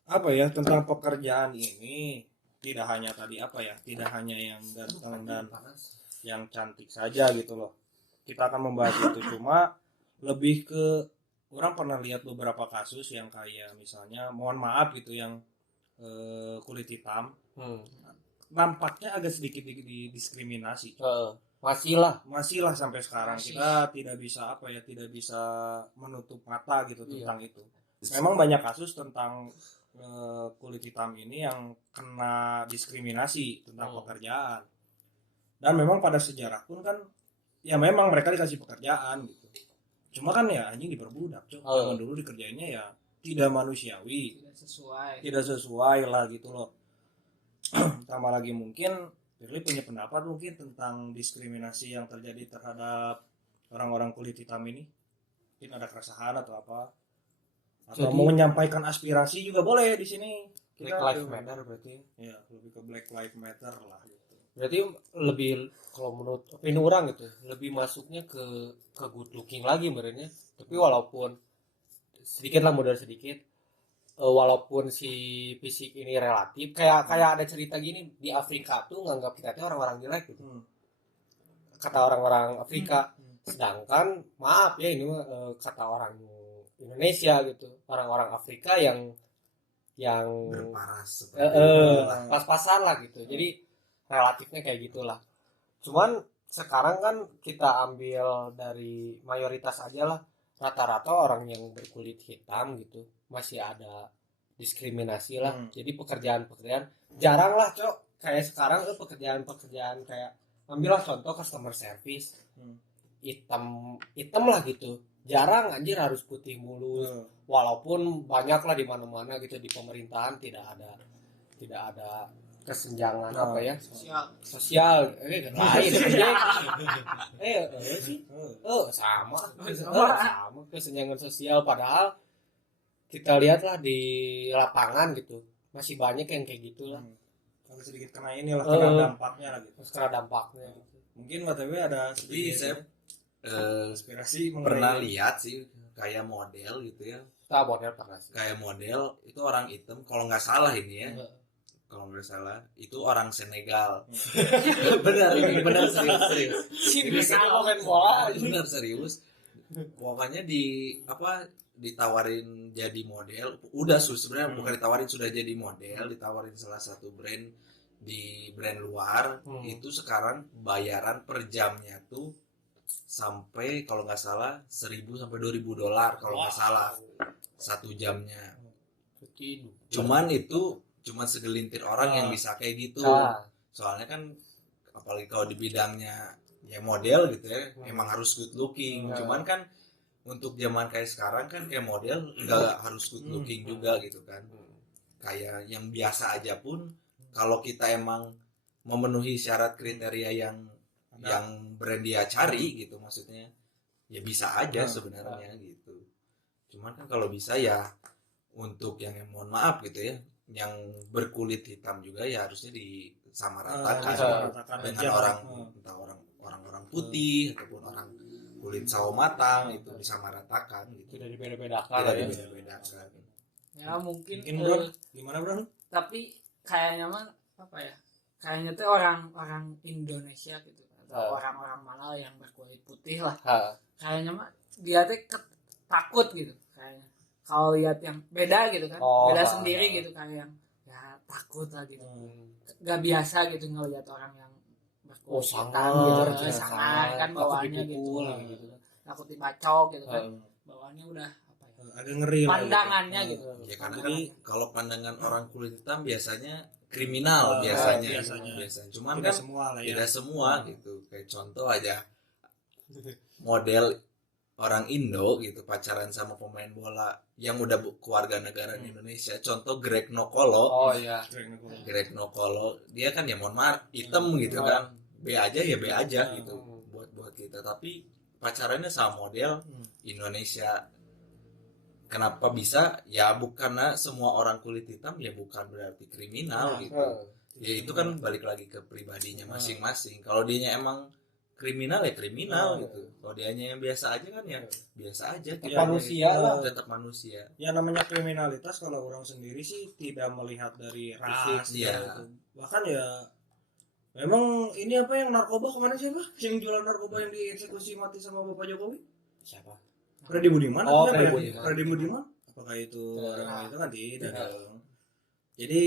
apa ya, tentang pekerjaan ini tidak hanya tadi apa ya, tidak hanya yang ganteng dan yang cantik saja gitu loh. Kita akan membahas itu, cuma lebih ke orang pernah lihat beberapa kasus yang kayak misalnya mohon maaf gitu yang kulit hitam Hmm. nampaknya agak sedikit didiskriminasi. Masih lah. Masih lah sampai sekarang Masih. kita tidak bisa tidak bisa menutup mata gitu Iya. tentang itu. Memang banyak kasus tentang kulit hitam ini yang kena diskriminasi tentang pekerjaan. Dan memang pada sejarah pun kan ya memang mereka dikasih pekerjaan gitu. Cuma kan ya anjing diperbudak, Cok. Zaman dulu dikerjainnya ya tidak manusiawi, tidak sesuai lah gitu loh. Tambah lagi mungkin Firly punya pendapat mungkin tentang diskriminasi yang terjadi terhadap orang-orang kulit hitam ini. Mungkin ada keresahan atau apa? Atau Jadi- mau menyampaikan aspirasi juga boleh di sini. Black Lives Matter berarti. Ya, lebih ke Black Lives Matter lah gitu. Berarti lebih kalau menurut opini orang gitu, lebih masuknya ke good looking lagi sebenarnya. Tapi walaupun sedikit lah modal sedikit, walaupun si fisik ini relatif, kayak ada cerita gini di Afrika tuh nganggap kita tuh orang-orang jelek gitu. Kata orang-orang Afrika. Sedangkan maaf ya ini mah kata orang Indonesia gitu, orang-orang Afrika yang berparas seperti itulah. pas-pasan lah gitu. Jadi relatifnya kayak gitulah. Cuman sekarang kan kita ambil dari mayoritas aja lah, rata-rata orang yang berkulit hitam gitu masih ada diskriminasi lah. Jadi pekerjaan-pekerjaan jarang lah, Cok. Kayak sekarang pekerjaan-pekerjaan kayak ambillah contoh customer service. Hitam lah gitu. Jarang anjir harus putih mulus. Walaupun banyak lah di mana-mana gitu di pemerintahan tidak ada kesenjangan apa ya sosial lain sih sama kesenjangan sosial, padahal kita lihatlah di lapangan gitu masih banyak yang kayak gitulah. Agak sedikit kena ini lah, kena dampaknya lah gitu. Kena dampaknya gitu. Mungkin BTW ada Tapi sedikit saya inspirasi pernah lihat sih kayak model gitu ya, Kita model pernah sih. kayak model itu orang hitam kalau nggak salah ini ya, kalau nggak salah itu orang Senegal. benar serius Si Ini bisa main bola. benar serius, pokoknya ditawarin jadi model, udah sebenarnya bukan ditawarin, sudah jadi model, ditawarin salah satu brand di brand luar. Itu sekarang bayaran per jamnya tuh sampai kalau nggak salah 1.000 sampai 2.000 dolar kalau nggak salah satu jamnya. Cuman itu cuman segelintir orang yang bisa kayak gitu. Soalnya kan apalagi kalau di bidangnya ya model gitu ya, emang harus good looking. Cuman kan untuk zaman kayak sekarang kan kayak model nggak harus good looking juga gitu kan. Kayak yang biasa aja pun kalau kita emang memenuhi syarat kriteria yang brand dia cari gitu, maksudnya ya bisa aja sebenarnya gitu. Cuman kan kalau bisa ya untuk yang mohon maaf gitu ya, yang berkulit hitam juga ya harusnya disamaratakan dengan orang putih ataupun orang kulit sawo matang, itu disamaratakan gitu. Tidak dibeda-bedakan. Tidak dibeda-bedakan. Ya mungkin Bro, gimana Bro? tapi kayaknya mah apa ya? Kayaknya tuh orang Indonesia gitu atau orang-orang mana yang berkulit putih lah. Kayaknya mah dia tuh takut gitu kayaknya. Kalau lihat yang beda gitu kan, beda sendiri gitu kayak yang ya takut lah gitu. Gak biasa gitu ngelihat orang yang berkulit hitam gitu, sangar kan bawaannya gitu. Takut dibacok gitu kan. Bawaannya udah apa ya? Agak ngeri lah Pandangannya gitu. Ya karena kan kalau pandangan orang kulit hitam biasanya kriminal biasanya. Cuman tidak kan semua lah ya. tidak semua gitu. Kayak contoh aja model orang Indo gitu pacaran sama pemain bola yang udah keluarga negara Indonesia. Contoh Greg Nokolo. Greg Nokolo dia kan ya mohon maaf hitam gitu kan. B aja ya B aja gitu buat kita, tapi pacarannya sama model Indonesia. Kenapa bisa? Ya bukan semua orang kulit hitam ya bukan berarti kriminal gitu. Ya itu kan balik lagi ke pribadinya masing-masing. Kalau dianya emang kriminal ya kriminal gitu. Kalau dianya yang biasa aja kan ya biasa aja. Tetap manusia lah. Tetap manusia. Ya namanya kriminalitas kalau orang sendiri sih tidak melihat dari ras Iya. gitu. Bahkan ya memang ini apa yang narkoba kemana sih Pak? Yang jualan narkoba yang dieksekusi mati sama Bapak Jokowi? Siapa? Freddy Budiman Oh, apa Freddy ya? Budiman. Freddy Budiman apakah itu Ya. orang itu kan tidak Ya. dong. Jadi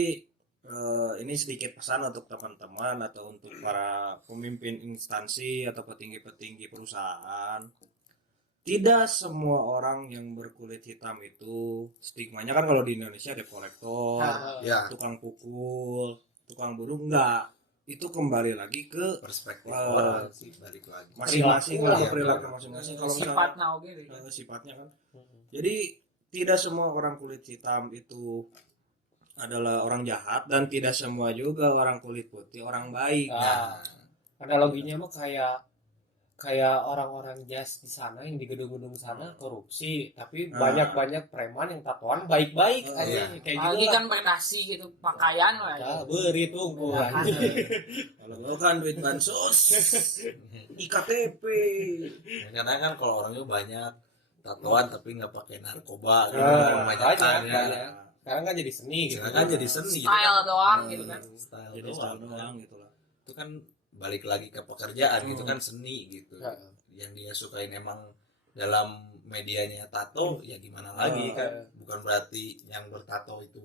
ini sedikit pesan untuk teman-teman atau untuk para pemimpin instansi atau petinggi-petinggi perusahaan. Tidak semua orang yang berkulit hitam itu stigmanya kan kalau di Indonesia ada kolektor, Nah, Ya, tukang pukul, tukang buruh, enggak. Itu kembali lagi ke perspektif Eh, orang sih balik lagi. masing-masing Perilaku lah, lah. perilaku masing-masing. Kalau misalnya sifatnya oke gitu. sifatnya kan. Jadi tidak semua orang kulit hitam itu adalah orang jahat dan tidak semua juga orang kulit putih orang baik. Nah, analoginya mah kayak orang-orang jas di sana yang di gedung-gedung sana korupsi, tapi Nah. banyak preman yang tatoan baik-baik Oh, aja iya. kayak gitu Apalagi lah. kan berdasi gitu pakaian lah. Ya, beri tunggu. Ya, kan. Kalau lo kan duit bansos, IKTP. Karena kan kalau orangnya banyak tatoan tapi nggak pakai narkoba gitu, Ah, kebanyakan banyak, ya. banyak. Sekarang kan jadi seni gitu. Sekarang kan jadi seni. Style doang Hmm, gitu kan. Style Jadi doang. style doang gitu lah. Itu kan balik lagi ke pekerjaan gitu kan, seni gitu. Ya. Yang dia sukain emang dalam medianya tato ya gimana lagi kan, bukan berarti yang bertato itu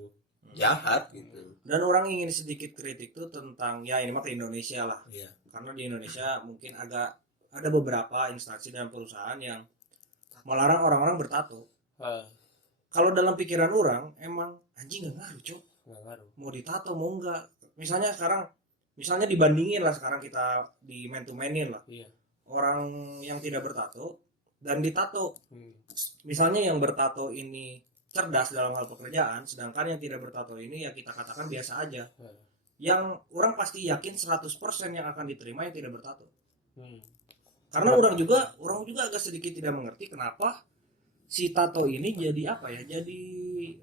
jahat gitu. Dan orang ingin sedikit kritik tuh tentang ya ini mah ke Indonesia lah. Iya. Karena di Indonesia mungkin agak ada beberapa instansi dan perusahaan yang melarang orang-orang bertato. Eh, Kalau dalam pikiran orang emang anjing gak ngaruh, Cok. nggak ngaruh. Mau ditato mau enggak. Misalnya dibandingin lah sekarang kita di man to manin lah. Iya. Orang yang tidak bertato dan ditato. Hmm. Misalnya yang bertato ini cerdas dalam hal pekerjaan, sedangkan yang tidak bertato ini ya kita katakan biasa aja. Hmm. Yang orang pasti yakin 100% yang akan diterima yang tidak bertato. Hmm. Karena orang juga agak sedikit tidak mengerti kenapa si tato ini jadi apa ya? Jadi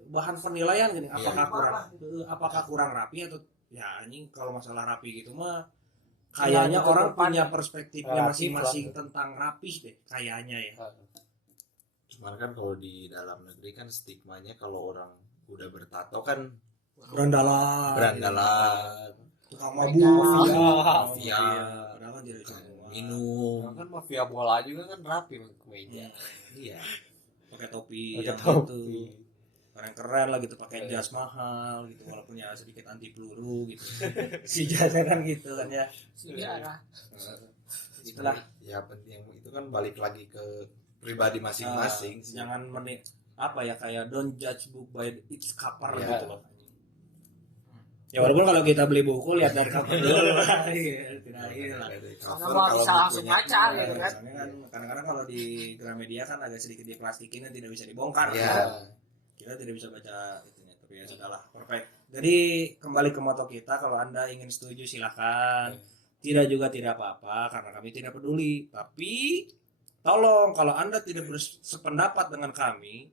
bahan penilaian gini. Apakah kurang rapi atau ya anjing kalau masalah rapi gitu mah kayaknya Itu orang depan. punya perspektifnya Relatif masing-masing lah. tentang rapih deh kayaknya ya. Cuman kan kalau di dalam negeri kan stigmanya kalau orang udah bertato kan Berandalan. berandalan, Tukang Mafia. mabuk. Mafia. Padahal kan tidak semua. minum. Kan mafia bola juga kan rapi pakai kemeja. Iya. Pakai topi Pakai yang topi. gitu. Keren-keren lah gitu pakai Iya. jas mahal gitu walaupun ya sedikit anti peluru gitu. Si jasnya kan gitu kan ya. Sejarah. Itulah. Ya penting itu kan balik lagi ke pribadi masing-masing. sih. Jangan apa ya kayak don't judge book by its cover Iya. gitu loh. Ya walaupun kalau kita beli buku lihat dari cover dulu. Iya, tidak ini lah. Dari Karena cover, mau kalau bisa langsung bukunya- baca gitu kan. Biasanya kan kadang-kadang kalau di Gramedia kan agak sedikit diplastikin dan tidak bisa dibongkar. Iya. Kita tidak bisa baca itunya, tapi ya sudahlah, perfect. Jadi kembali ke moto kita, kalau Anda ingin setuju silahkan. Tidak juga tidak apa-apa karena kami tidak peduli. Tapi tolong kalau Anda tidak bersependapat dengan kami,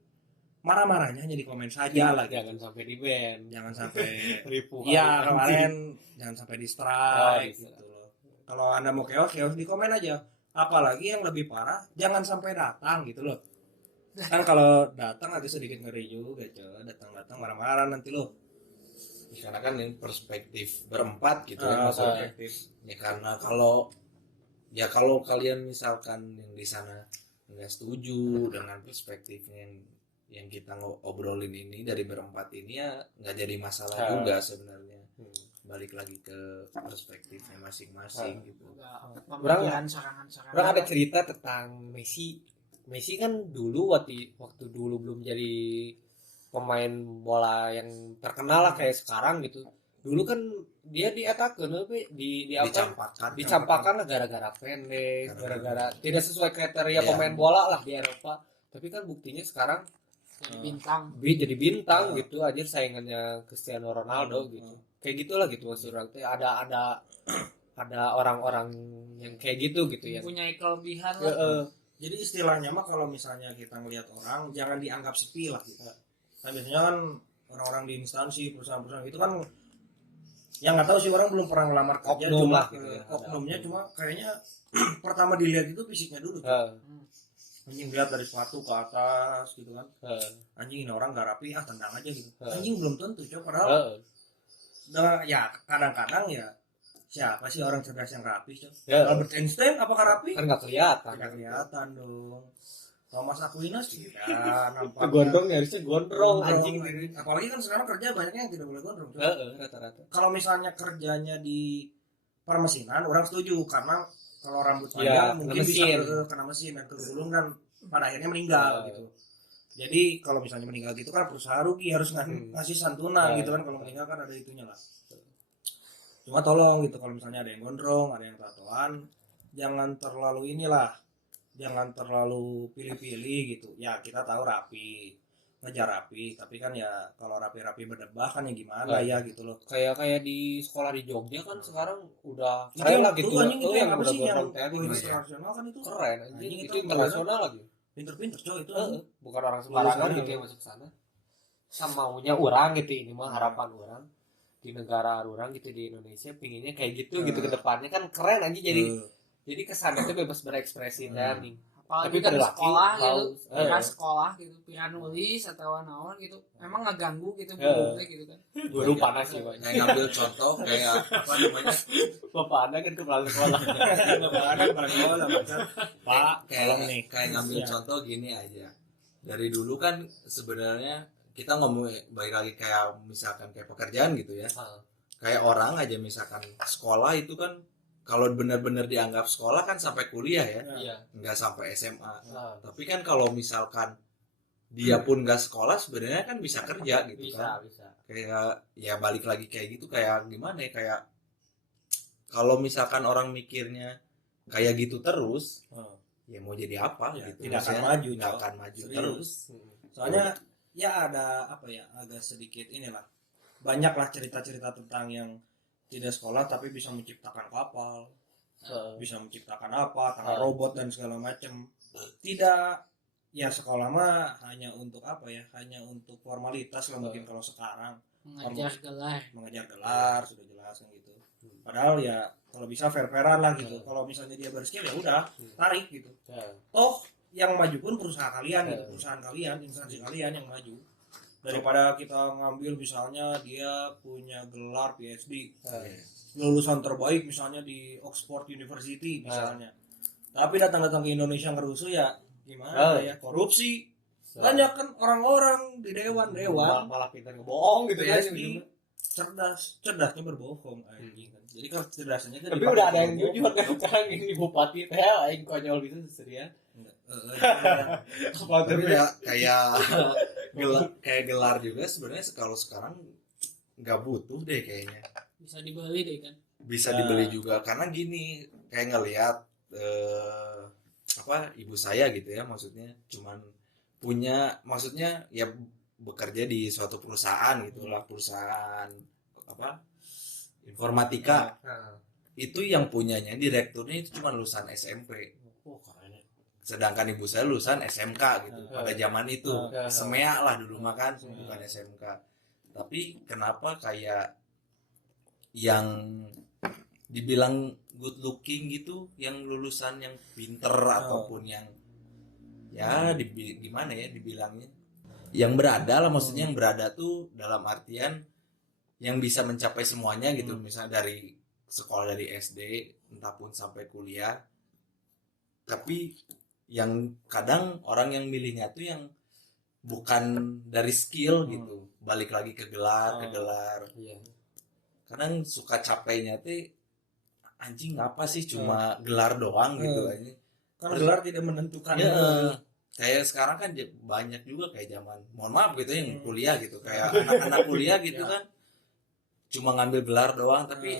marah-marahnya hanya di komen saja lah. Jangan sampai di ban. Jangan sampai Ribu. iya kemarin jangan sampai di strike bisa. gitu loh. Kalau Anda mau keos di komen aja. Apalagi yang lebih parah jangan sampai datang gitu loh. Kan kalau datang agak sedikit ngeri juga, coy. Datang-datang marah-marah nanti loh. Karena kan ini perspektif berempat gitu Ah, ya maksudnya. perspektif. Ya karena kalau kalian misalkan yang di sana nggak setuju dengan perspektifnya yang kita ngobrolin ini dari berempat ini ya nggak jadi masalah Ah. juga sebenarnya. Hmm. Balik lagi ke perspektifnya masing-masing gitu. Pemikiran serangan-serangan. Orang ada cerita tentang Messi. Messi kan dulu waktu dulu belum jadi pemain bola yang terkenal lah kayak sekarang gitu. Dulu kan dia diatakan tapi dicampakkan lah gara-gara pendek, gara-gara tidak sesuai kriteria Iya. pemain bola lah di Eropa. Tapi kan buktinya sekarang Jadi bintang. jadi bintang gitu aja saingannya Cristiano Ronaldo gitu. Kayak gitulah gitu maksud orang teh ada orang-orang yang kayak gitu yang Punya kelebihan Ya, lah. Jadi istilahnya mah kalau misalnya kita ngelihat orang jangan dianggap sepi lah gitu. Nah, biasanya kan orang-orang di instansi perusahaan-perusahaan itu kan yang nggak tahu sih orang belum pernah ngelamar kerja Oknum cuma lah gitu ya. oknumnya cuma kayaknya pertama dilihat itu fisiknya dulu. eh, Anjing lihat dari sepatu ke atas gitu kan. eh, Anjing ini orang nggak rapi tendang aja gitu. Eh. Anjing belum tentu coba padahal eh, ya kadang-kadang ya siapa sih orang cerdas yang rapi coba? ya, Albert Einstein apakah rapi? kan nggak kelihatan. Tidak kelihatan dong. Thomas Aquinas juga nampaknya Gondrong ya harusnya gondrong anjing. apalagi kan sekarang kerja banyaknya yang tidak boleh gondrong. Rata-rata. Kalau misalnya kerjanya di permesinan orang setuju karena kalau rambut Iya, panjang mungkin kena bisa mesin. kena mesin dan kegulung dan pada akhirnya meninggal gitu. Jadi kalau misalnya meninggal gitu kan perusahaan rugi harus ngasih santunan gitu kan, kalau meninggal kan ada itunya lah. Cuma tolong gitu kalau misalnya ada yang gondrong, ada yang tatoan, jangan terlalu inilah, jangan terlalu pilih-pilih gitu. Ya kita tahu rapi, ngejar rapi, tapi kan ya kalau rapi-rapi berdebah kan ya gimana ya gitu loh. Kayak di sekolah di Jogja kan sekarang udah Itu keren yang lah gitu. anjing itu yang apa udah sih yang gondrong teknik gitu. internasional kan itu Keren anjing. Anjing Itu itu internasional lagi. pinter-pinter coy itu. Bukan orang sembarangan Lulusan gitu yang masuk sana. Sama maunya orang gitu, ini mah harapan orang di negara orang gitu, di Indonesia pinginnya kayak gitu gitu ke depannya kan keren anjing. Jadi kesannya itu bebas berekspresi dan nih. Apalagi Tapi kan pada sekolah laki, gitu, harus- pas sekolah gitu, pilihan nulis atau naon gitu, emang ngeganggu gitu gurunya gitu kan. Guru panas sih Pak. Kayak ngambil contoh kayak apa namanya? Bapak Anda kan kepala sekolah. Pak, tolong nih. kayak ngambil Iya. contoh gini aja. Dari dulu kan sebenarnya kita ngomong baik lagi kayak misalkan kayak pekerjaan gitu ya. Kayak orang aja misalkan sekolah itu kan kalau benar-benar dianggap sekolah kan sampai kuliah ya, Iya. nggak sampai SMA. Nah, Tapi kan kalau misalkan dia pun nggak sekolah sebenarnya kan bisa kerja gitu kan. bisa. Kayak ya balik lagi kayak gitu, kayak gimana ya, kayak kalau misalkan orang mikirnya kayak gitu terus, ya mau jadi apa Ya, gitu. tidak akan Maksudnya maju, tidak Cok. akan maju Serius. terus. Soalnya ya ada apa ya, agak sedikit inilah, banyaklah cerita-cerita tentang yang tidak sekolah tapi bisa menciptakan kapal, bisa menciptakan apa, tangan robot dan segala macam. Tidak, ya sekolah mah hanya untuk apa ya, hanya untuk formalitas lah mungkin kalau sekarang Mengajar gelar. mengejar gelar sudah jelas kan gitu. Padahal ya kalau bisa fair-fairan lah gitu. Kalau misalnya dia berskill ya udah tarik gitu. Toh yang maju pun perusahaan kalian gitu, perusahaan kalian, instansi kalian yang maju. Daripada kita ngambil misalnya dia punya gelar PhD, lulusan terbaik misalnya di Oxford University misalnya. Tapi datang-datang ke Indonesia ngerusuh ya gimana ya, korupsi. Banyak kan orang-orang di dewan-dewan malah pintar ngebohong gitu ya. PhD cerdasnya berbohong anjing kan. Jadi kalau cerdasnya itu Tapi dipakai udah ada yang berbohong. jujur kan sekarang ini bupati teh aing konyol gitu serian. Tapi ya kayak gelar juga sebenarnya kalau sekarang nggak butuh deh kayaknya. Bisa dibeli deh kan. Bisa dibeli juga karena gini, kayak ngelihat apa ibu saya gitu ya, maksudnya cuman punya, maksudnya ya bekerja di suatu perusahaan gitulah, perusahaan apa informatika. Itu yang punyanya direkturnya itu cuma lulusan SMP. Sedangkan ibu saya lulusan SMK gitu pada zaman itu. Semea lah dulu makan, bukan SMK. Tapi kenapa kayak yang dibilang good looking gitu, yang lulusan yang pinter ataupun yang ya gimana ya dibilangnya, yang berada lah, maksudnya yang berada tuh dalam artian yang bisa mencapai semuanya gitu, misalnya dari sekolah dari SD entah pun sampai kuliah. Tapi yang kadang orang yang milihnya tuh yang bukan dari skill gitu, balik lagi ke gelar. Kadang suka capeknya tuh anjing apa sih cuma gelar doang gitu aja. Kan gelar tidak menentukan. Ya, kayak sekarang kan banyak juga kayak zaman, mohon maaf gitu yang kuliah gitu, kayak anak-anak kuliah gitu kan cuma ngambil gelar doang tapi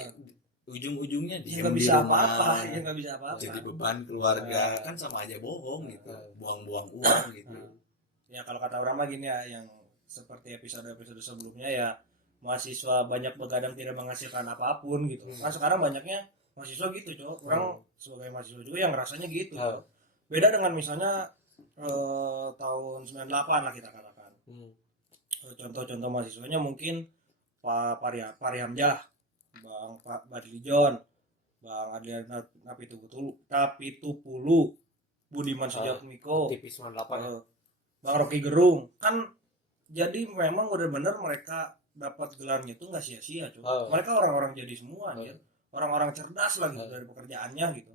ujung-ujungnya Ya diem nggak di bisa rumah, apa-apa, ya nggak bisa apa-apa. jadi beban keluarga, kan sama aja bohong gitu, buang-buang uang gitu. Ya kalau kata orang mah gini ya, yang seperti episode-episode sebelumnya ya, mahasiswa banyak begadang tidak menghasilkan apapun gitu. Nah sekarang banyaknya mahasiswa gitu cowok. Orang sebagai mahasiswa juga yang rasanya gitu. Beda dengan misalnya tahun 98 lah kita katakan. Contoh-contoh mahasiswanya mungkin Pak Pari Hamzah, Bang Pak Badlijon, Bang Adrian Napitupulu, Budiman Sujatmiko, Tipis 98 Bang Rocky Gerung. Kan jadi memang benar-benar mereka dapat gelarnya itu nggak sia-sia cuy. Mereka orang-orang jadi semua ya. Orang-orang cerdas lah gitu dari pekerjaannya gitu.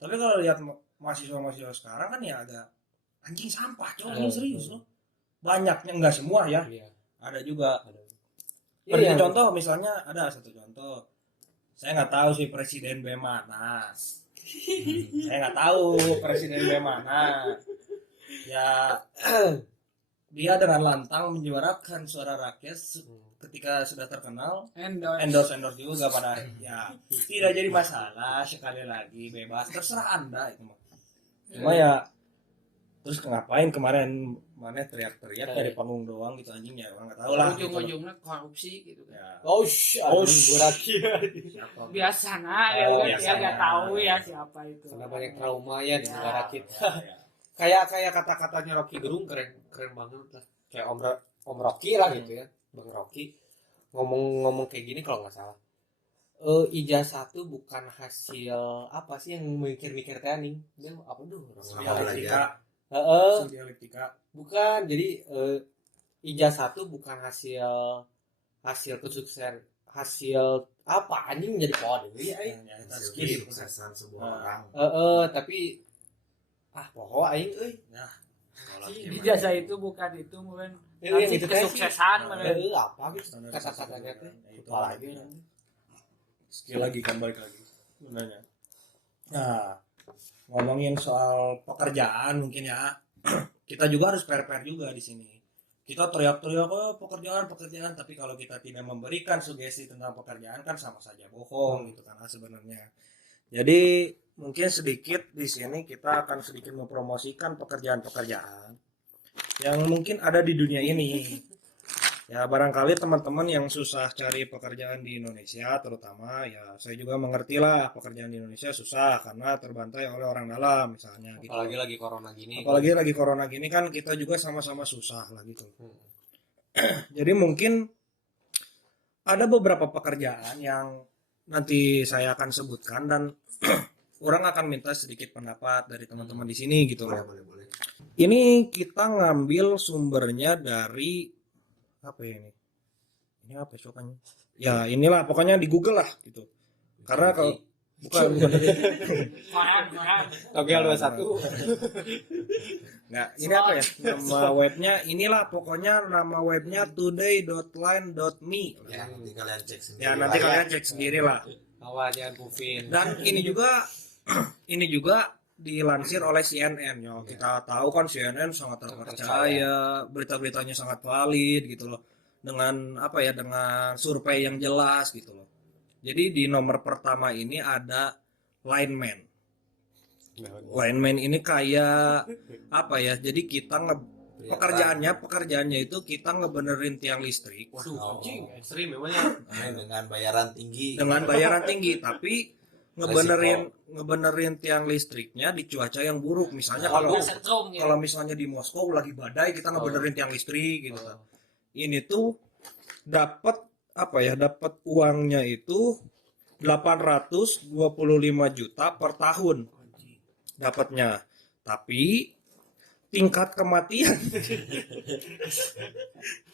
Tapi kalau lihat mahasiswa-mahasiswa sekarang kan ya agak anjing sampah coy, ini serius loh. Banyaknya enggak semua ya. Iya. Ada juga. Ada. Seperti Iya. contoh misalnya ada satu contoh. Saya nggak tahu sih presiden bagaimana. Saya nggak tahu presiden bagaimana. Ya dia dengan lantang menyuarakan suara rakyat ketika sudah terkenal, endorse juga pada ya tidak jadi masalah, sekali lagi bebas terserah Anda itu mah. Cuma ya terus ngapain kemarin mana teriak-teriak dari panggung doang gitu anjing ya orang nggak tahu lah. Gitu. Ujung-ujungnya korupsi gitu kan. Ya. Oh, Siapa? Biasanya ya Oh, kan biasa. dia nggak tahu ya siapa itu. karena banyak trauma ya di Ya. negara kita. Ya. Kayak kata-katanya Rocky Gerung keren banget lah. Kayak Om Rocky lah gitu ya, Bang Rocky ngomong kayak gini kalau nggak salah. Ijazah tuh bukan hasil apa sih yang mikir-mikir tani. Dia apa tuh? Dialektika. Heeh. Dialektika. Bukan. Jadi ijazah tuh bukan hasil kesuksesan, hasil apa anjing menjadi kode ya. Hasil Skill. kesuksesan sebuah Nah. orang. Tapi pokok aing euy. Ijazah itu bukan itu mungkin Iya, nanti gitu teh sih. kesuksesan mana. Apa gitu kata-katanya teh. Itu Apalagi skill lagi kan balik lagi sebenarnya. Nah, ngomongin soal pekerjaan mungkin ya. Kita juga harus fair-fair juga di sini. Kita teriak-teriak pekerjaan, tapi kalau kita tidak memberikan sugesti tentang pekerjaan kan sama saja bohong gitu kan sebenarnya. Jadi mungkin sedikit di sini kita akan sedikit mempromosikan pekerjaan-pekerjaan yang mungkin ada di dunia ini. Ya barangkali teman-teman yang susah cari pekerjaan di Indonesia terutama ya saya juga mengerti lah pekerjaan di Indonesia susah karena terbantai oleh orang dalam misalnya gitu. apalagi lagi corona gini. Apalagi lagi corona gini kan kita juga sama-sama susah lah gitu. Jadi mungkin ada beberapa pekerjaan yang nanti saya akan sebutkan dan orang akan minta sedikit pendapat dari teman-teman di sini gitu loh. Boleh. Ini kita ngambil sumbernya dari apa ya ini? Ini apa cokannya? Ya inilah pokoknya di Google lah gitu. Karena kalau bukan Koran. Togel 21. Nah, ini apa ya? Nama webnya inilah pokoknya nama webnya today.line.me. Ya, nanti kalian cek sendiri. Ya nanti kalian cek sendiri lah. Awas jangan pufin. Dan ini juga dilansir oleh CNN ya. Kita tahu kan CNN sangat terpercaya, berita-beritanya sangat valid gitu loh. Dengan apa ya? Dengan survei yang jelas gitu loh. Jadi di nomor pertama ini ada lineman. Lineman ini kayak apa ya? Jadi kita pekerjaannya itu kita ngebenerin tiang listrik. Waduh, anjing ekstrim memangnya. dengan bayaran tinggi. Dengan bayaran tinggi, tapi ngebenerin tiang listriknya di cuaca yang buruk. Misalnya kalau misalnya di Moskow lagi badai, kita ngebenerin tiang listrik gitu kan. Ini tuh dapat apa ya? Dapat uangnya itu 825 juta per tahun dapatnya. Tapi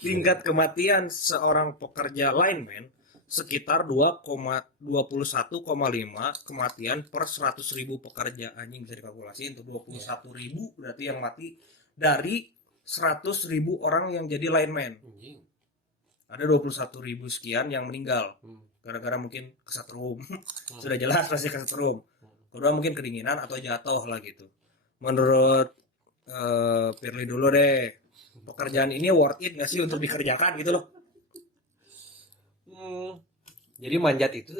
tingkat kematian seorang pekerja lineman sekitar 21,5 kematian per 100.000 pekerja. Anjing bisa dikalkulasi untuk 21.000 berarti yang mati dari 100.000 orang yang jadi lineman. Ada 21.000 sekian yang meninggal gara-gara mungkin kesetrum. Sudah jelas pasti kesetrum. Kedua mungkin kedinginan atau jatuh lah gitu. Menurut Firly dulu deh, pekerjaan ini worth it nggak sih untuk dikerjakan gitu loh? Jadi manjat itu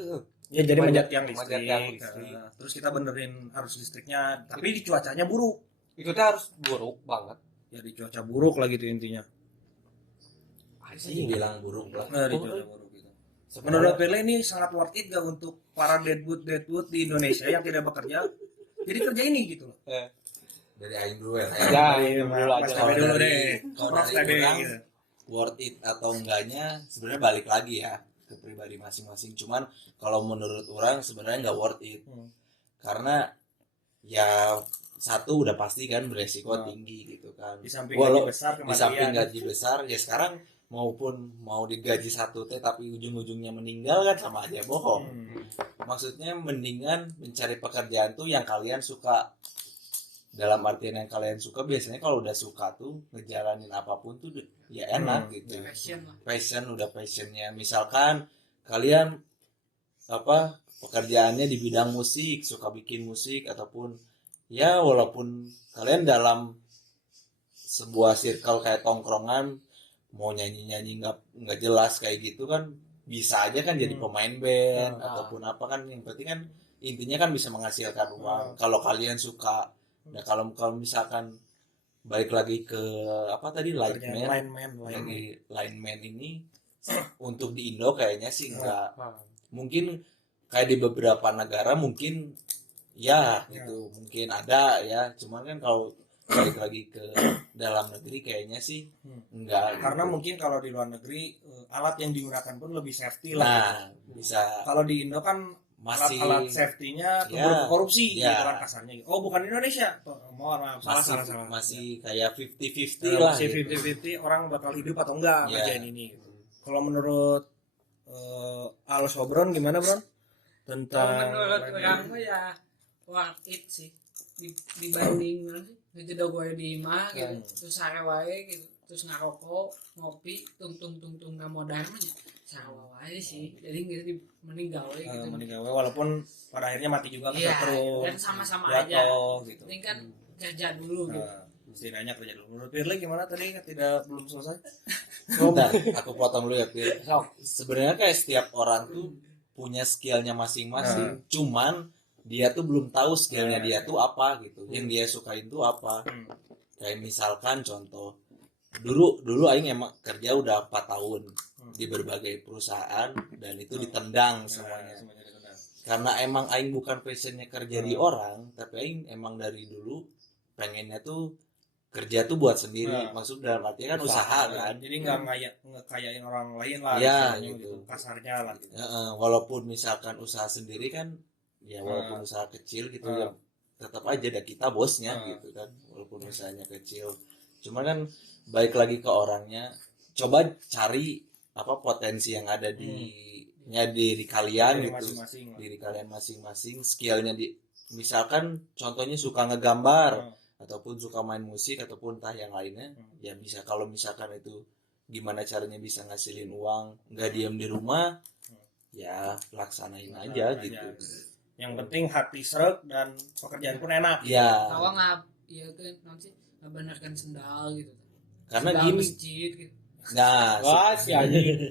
Ya jadi manjat tiang manjat listrik. tiang listrik. Terus kita benerin arus listriknya, tapi di cuacanya buruk. itu tuh harus buruk banget. Ya di cuaca buruk lah gitu intinya. Sih bilang buruk lah. Nah, di cuaca buruk gitu. Menurut Firly ini sangat worth it gak untuk para deadwood di Indonesia yang tidak bekerja? Jadi kerja ini gitu loh. Dari Aing dulu ya. Ya, Dari dulu Mas aja. Tebe dulu deh. Kalau Prof dari Tebe orang, gitu. worth it atau enggaknya sebenarnya balik lagi ya ke pribadi masing-masing. Cuman kalau menurut orang sebenarnya nggak worth it. Karena ya satu udah pasti kan beresiko tinggi gitu kan. Di samping Walau- gaji besar di samping kematian. gaji besar ya sekarang maupun mau digaji satu teh tapi ujung-ujungnya meninggal kan sama aja bohong. Maksudnya mendingan mencari pekerjaan tuh yang kalian suka. dalam artian yang kalian suka. Biasanya kalau udah suka tuh ngejalanin apapun tuh ya enak gitu. Passion lah. Passion, udah passionnya. Misalkan kalian apa pekerjaannya di bidang musik, suka bikin musik, ataupun ya walaupun kalian dalam sebuah circle kayak tongkrongan mau nyanyi nggak jelas kayak gitu kan, bisa aja kan jadi pemain band ataupun apa kan, yang penting kan intinya kan bisa menghasilkan uang kalau kalian suka. Nah kalau misalkan balik lagi ke apa tadi lineman ini untuk di Indo kayaknya sih enggak. Mungkin kayak di beberapa negara mungkin ya gitu mungkin ada ya, cuman kan kalau balik lagi ke dalam negeri kayaknya sih enggak Karena gitu. mungkin kalau di luar negeri alat yang digunakan pun lebih safety lah. Nah bisa Kalau di Indo kan masih alat safety-nya ya, korupsi ya. gitu kan kasarnya. Oh, bukan Indonesia. Mohon maaf, salah. masih kayak 50-50 Nah, lah masih gitu. 50-50 orang bakal hidup atau enggak Ya. kerjaan ini gitu. Kalau menurut Al Sobron gimana, Bron? Tentang Kalau menurut orang mah ya worth it sih dibanding ngejeda gue di imah gitu terus sare wae gitu terus ngarokok ngopi tung na modal mah sare wae sih, jadi nggak mending gawe gitu. mending gawe walaupun pada akhirnya mati juga Iya, kesetrum. dan sama-sama jatuh, aja gitu. ini kan kerja dulu gitu. Setidaknya kerja dulu. Menurut Firly gimana tadi? Belum selesai. Bentar, aku potong dulu ya Pir. Sebenarnya kayak setiap orang tuh punya skillnya masing-masing, cuman dia tuh belum tahu skillnya dia tuh apa gitu, yang dia sukain tuh apa. Kayak misalkan contoh, dulu Aing emang kerja udah 4 tahun di berbagai perusahaan dan itu ditendang semuanya. Karena emang Aing bukan passionnya kerja di orang, tapi Aing emang dari dulu pengennya tuh kerja tuh buat sendiri, maksud dalam arti kan usaha kan. Jadi nggak ngekayain orang lain lah. Ya, istilahnya gitu. Kasarnya lah. Gitu. Walaupun misalkan usaha sendiri kan, ya walaupun usaha kecil gitu ya tetap aja ada kita bosnya gitu kan, walaupun usahanya kecil. Cuma kan balik lagi ke orangnya, coba cari apa potensi yang ada di kalian Diri gitu, masing-masing lah. diri kalian masing-masing, skillnya misalkan contohnya suka ngegambar ataupun suka main musik ataupun entah yang lainnya, ya bisa. Kalau misalkan itu gimana caranya bisa ngasilin uang nggak diem di rumah, ya laksanain aja gitu. Yang penting hati seret dan pekerjaan pun enak. Ya Kalau nggak iya kan nanti nggak benarkan sendal gitu, karena sendal gini, masjid gitu. nah Wah si anjing.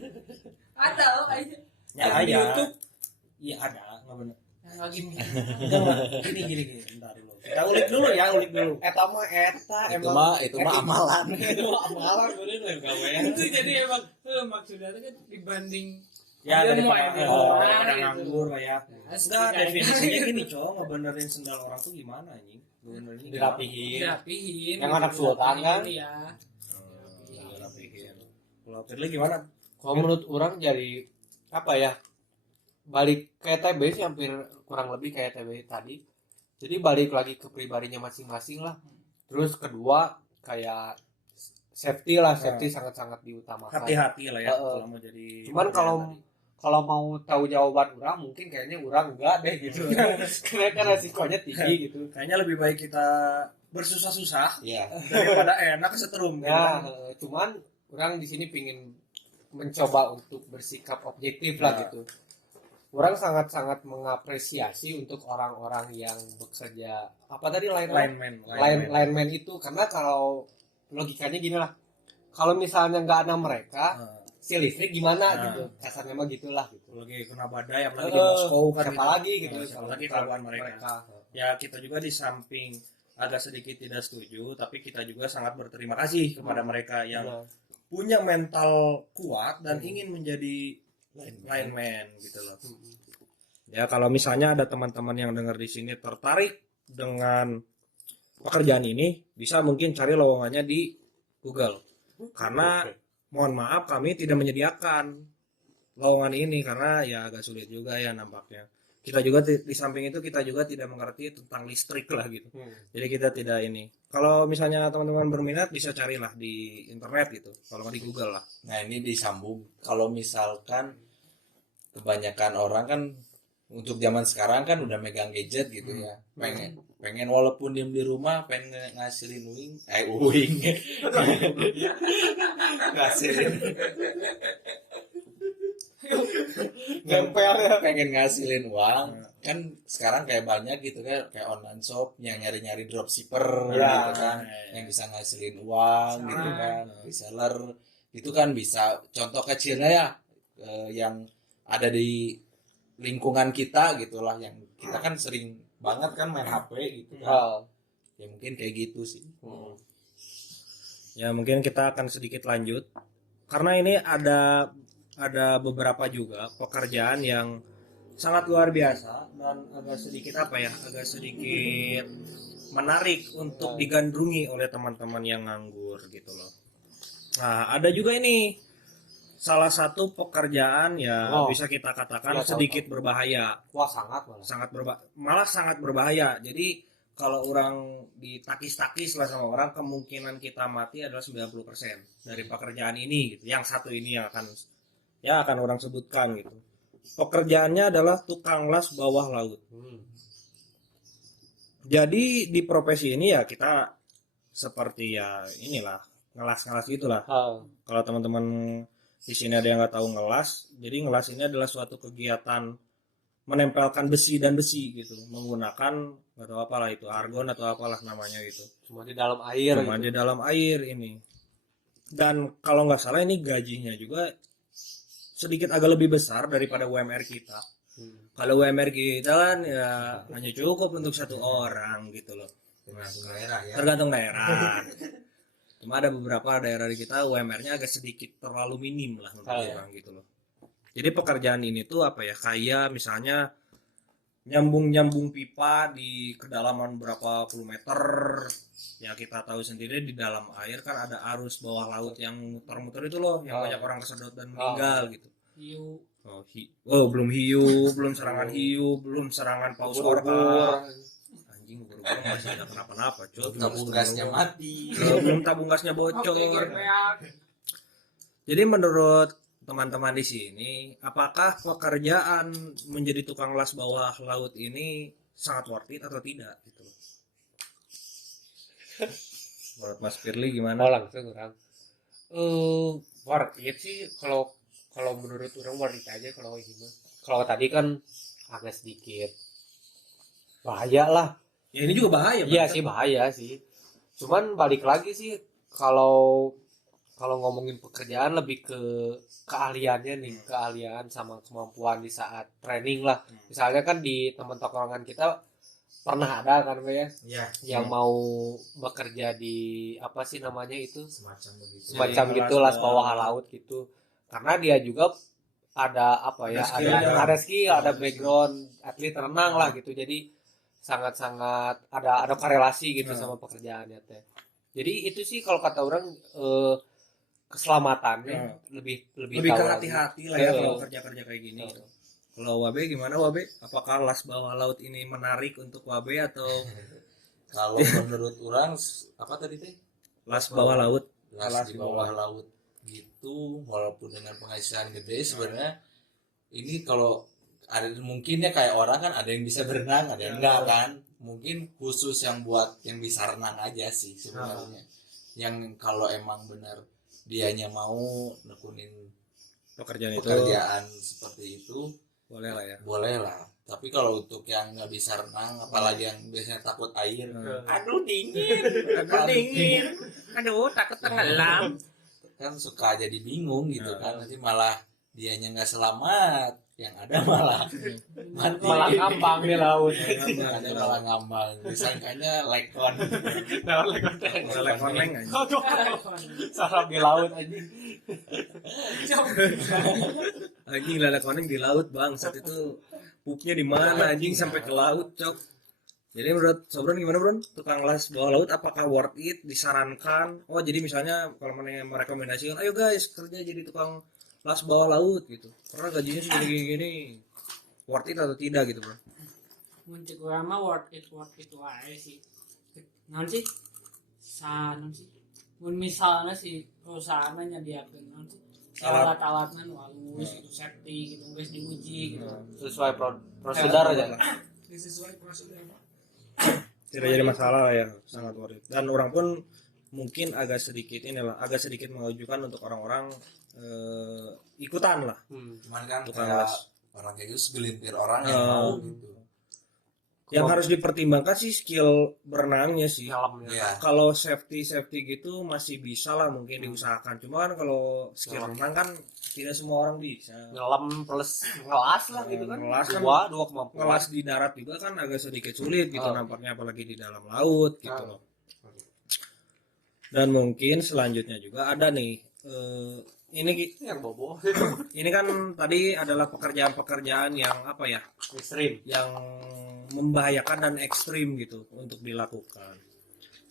Ada loh aja Ya Yang di ada. YouTube. Iya ada, nggak benar. yang lagi Gini. Bentar dulu. Kita ulik dulu. Eta mah itu mah amalan. Itu mah amalan bener gawean. itu jadi emang maksudnya kan dibanding Ya dia mau daripada gitu. nganggur lah ya. Asli, Enggak, kayak definisinya gini, cowok ngebenerin sendal orang tuh gimana anjing? Benerin Dirapihin. dirapihin Yang anak sultan kan? iya. Dirapihin. Kalau Firly gimana? Kalau menurut orang jadi apa ya, balik kayak TB sih hampir kurang lebih kayak TB tadi. Jadi balik lagi ke pribadinya masing-masing lah. Terus kedua kayak safety lah, safety sangat-sangat diutamakan. Hati-hati lah ya Heeh. kalau mau jadi. Cuman kalau mau tahu jawaban orang mungkin kayaknya orang enggak deh gitu. Karena kan resikonya tinggi gitu. kayaknya lebih baik kita bersusah-susah Ya, daripada enak kesetrum. Ya, cuman orang di sini pingin mencoba untuk bersikap objektif lah gitu. Orang sangat-sangat mengapresiasi untuk orang-orang yang bekerja apa tadi lineman itu, karena kalau logikanya gini lah, kalau misalnya nggak ada mereka, si listrik gimana gitu, kasarnya mah gitulah gitu. Lagi kena badai apalagi di Moskow kan. Siapa gitu. lagi gitu, Siapa lagi kalau mereka. Ya kita juga di samping agak sedikit tidak setuju, tapi kita juga sangat berterima kasih kepada mereka yang punya mental kuat dan ingin menjadi lineman gitu loh. Ya kalau misalnya ada teman-teman yang dengar di sini tertarik dengan pekerjaan ini, bisa mungkin cari lowongannya di Google. Karena mohon maaf kami tidak menyediakan lowongan ini karena ya agak sulit juga ya nampaknya. Kita juga di samping itu kita juga tidak mengerti tentang listrik lah gitu. Jadi kita tidak ini. Kalau misalnya teman-teman berminat bisa carilah di internet gitu. Kalau nggak di Google lah. nah ini disambung. Kalau misalkan kebanyakan orang kan untuk zaman sekarang kan udah megang gadget gitu ya, pengen walaupun diem di rumah pengen ngasilin uing ngasilin Nempel ya. pengen ngasilin uang kan sekarang kayak banyak gitu kan kayak online shop yang nyari-nyari dropshipper Ya. gitu kan yang bisa ngasilin uang gitu kan reseller itu kan bisa contoh kecilnya ya yang ada di lingkungan kita gitulah yang kita kan sering banget kan main HP gitu kan ya mungkin kayak gitu sih. Ya mungkin kita akan sedikit lanjut karena ini ada beberapa juga pekerjaan yang sangat luar biasa dan agak sedikit menarik untuk digandrungi oleh teman-teman yang nganggur gitu loh. Nah ada juga ini salah satu pekerjaan ya bisa kita katakan sedikit berbahaya. Wah sangat malah sangat berbahaya. Jadi kalau orang ditakis-takis lah sama orang kemungkinan kita mati adalah 90% dari pekerjaan ini gitu. Yang satu ini yang akan orang sebutkan gitu. Pekerjaannya adalah tukang las bawah laut. Jadi di profesi ini ya kita seperti ya inilah ngelas-ngelas gitulah. Kalau teman-teman di sini ada yang nggak tahu ngelas, jadi ngelas ini adalah suatu kegiatan menempelkan besi dan besi gitu, menggunakan nggak tahu apalah itu argon atau apalah namanya itu. Cuma di dalam air. Di dalam air ini. Dan kalau nggak salah ini gajinya juga sedikit agak lebih besar daripada UMR kita. Kalau UMR kita kan ya hanya cukup untuk satu orang gitu loh. Tergantung daerah ya. Tergantung daerah. Cuma ada beberapa daerah di kita UMR-nya agak sedikit terlalu minim lah untuk orang gitu loh. Jadi pekerjaan ini tuh apa ya kayak misalnya nyambung pipa di kedalaman berapa puluh meter. Ya kita tahu sendiri di dalam air kan ada arus bawah laut yang muter-muter itu loh yang banyak orang kesedot dan meninggal gitu. Hiu. Belum hiu, belum serangan hiu, belum serangan paus orca. Anjing buru-buru masih tidak kenapa-napa, Tabung gasnya mati. Belum tabung gasnya bocor. Jadi menurut teman-teman di sini, apakah pekerjaan menjadi tukang las bawah laut ini sangat worth it atau tidak gitu? Menurut Mas Firly gimana? Langsung orang. Worth it sih kalau menurut orang worth it aja kalau ini mah. Kalau tadi kan agak sedikit bahaya lah. Ya ini juga bahaya. Iya sih bahaya sih. Cuman balik lagi sih kalau ngomongin pekerjaan lebih ke keahliannya nih, keahlian sama kemampuan di saat training lah. Misalnya kan di teman tongkrongan kita pernah ada kan ya, yang mau bekerja di apa sih namanya itu semacam gitu las bawah laut gitu. Karena dia juga ada apa ya, ada skill, ada background atlet renang lah gitu. Jadi sangat-sangat ada korelasi gitu sama pekerjaannya teh. Jadi itu sih kalau kata orang keselamatannya lebih ke hati-hati lah ya kalau kerja-kerja kayak gini. Kalau Wabe gimana Wabe? Apakah las bawah laut ini menarik untuk Wabe atau kalau menurut orang apa tadi teh? Las bawah laut. Las di bawah laut gitu walaupun dengan penghasilan gede sebenarnya ini kalau ada mungkinnya kayak orang kan ada yang bisa berenang ada yang enggak kan mungkin khusus yang buat yang bisa renang aja sih sebenarnya yang kalau emang benar dianya mau nekunin pekerjaan seperti itu boleh lah ya boleh lah tapi kalau untuk yang nggak bisa renang apalagi yang biasanya takut air aduh dingin aduh takut tenggelam kan suka jadi bingung gitu kan nanti malah dianya nggak selamat yang ada malah mati malah ngambang di laut ada malah ngambang disangkanya lekon lekon aja sarap di laut aja anjing lele koneng di laut bang saat itu pupnya di mana anjing sampai ke laut cok. Jadi menurut Sobron gimana Bron? Tukang las bawah laut apakah worth it? Disarankan? Oh jadi misalnya kalau mana yang merekomendasikan, ayo guys kerja jadi tukang las bawah laut gitu. Karena gajinya segini gini, worth it atau tidak gitu Bro? Muncul mah worth it wae sih. Nanti sih. Misalnya si perusahaan nyediakeun nanti alat-alatnya halus itu safety gitu guys diuji gitu. Sesuai prosedur aja. Sesuai prosedur. tidak jadi masalah ya, sangat worth it. Dan orang pun mungkin agak sedikit mengajukan untuk orang-orang ikutan lah. Cuman kan Bukan kayak les. orang kayak gitu segelintir orang yang mau gitu. Yang harus dipertimbangkan sih skill berenangnya sih. Nyelamnya. Ya, Kalau safety gitu masih bisa lah mungkin diusahakan. Cuma kan kalau skill renang kan tidak semua orang bisa. Nyelam plus ngelas lah gitu kan. Ngelas kan, Dua kemampuan. Ngelas di darat juga kan agak sedikit sulit gitu nampaknya, apalagi di dalam laut gitu loh. Dan mungkin selanjutnya juga ada nih ini Yang bobo. ini kan tadi adalah pekerjaan-pekerjaan yang apa ya, Ekstrim. yang membahayakan dan ekstrim gitu untuk dilakukan.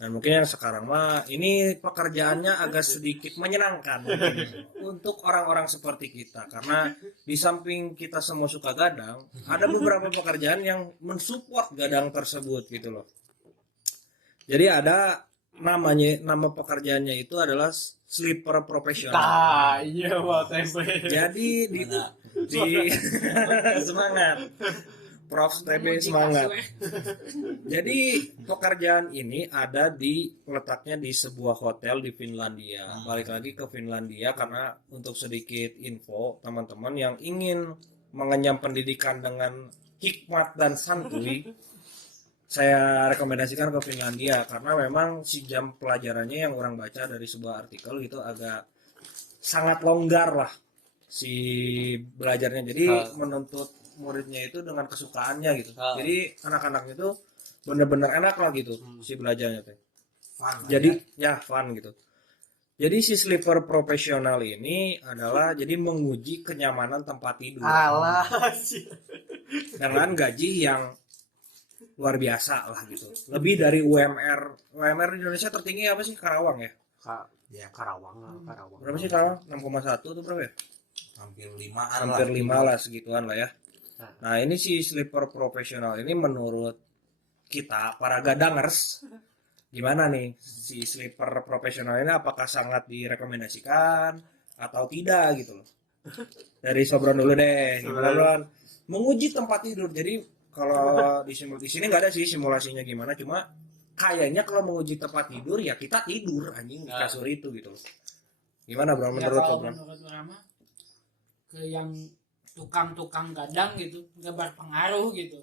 Dan mungkin yang sekarang mah ini pekerjaannya agak sedikit menyenangkan mungkin untuk orang-orang seperti kita, karena di samping kita semua suka gadang, ada beberapa pekerjaan yang mensupport gadang tersebut gitu loh. Jadi ada nama pekerjaannya itu adalah sleeper profesional. Iya mau tempe. Jadi di semangat Prof TB semangat. Jadi pekerjaan ini letaknya di sebuah hotel di Finlandia. Balik lagi ke Finlandia karena untuk sedikit info teman-teman yang ingin mengenyam pendidikan dengan hikmat dan santuy, saya rekomendasikan ke Finlandia karena memang si jam pelajarannya yang orang baca dari sebuah artikel gitu agak sangat longgar lah si belajarnya. Jadi menuntut muridnya itu dengan kesukaannya gitu. Jadi anak-anaknya itu bener-bener enak lah gitu si belajarnya tuh. fun. Jadi ya fun gitu. Jadi si sleeper profesional ini adalah jadi menguji kenyamanan tempat tidur Alah sih. dengan gaji yang luar biasa lah gitu. Lebih dari UMR. UMR di Indonesia tertinggi apa sih? Karawang ya? Ya, Karawang. Berapa sih Karawang? 6,1 tuh berapa ya? hampir 5-an Hampir lah. 5 lah segituan lah ya. Nah ini si sleeper profesional ini menurut kita para gadangers gimana nih si sleeper profesional ini, apakah sangat direkomendasikan atau tidak gitu loh. Dari Sobron dulu deh, gimana Bron? Menguji tempat tidur. Jadi kalau di sini nggak ada sih simulasinya gimana, cuma kayaknya kalau menguji tempat tidur ya kita tidur anjing di kasur itu gitu loh. Gimana Bro menurut lo Bro? Menurut Rama ke yang tukang-tukang gadang gitu nggak berpengaruh gitu,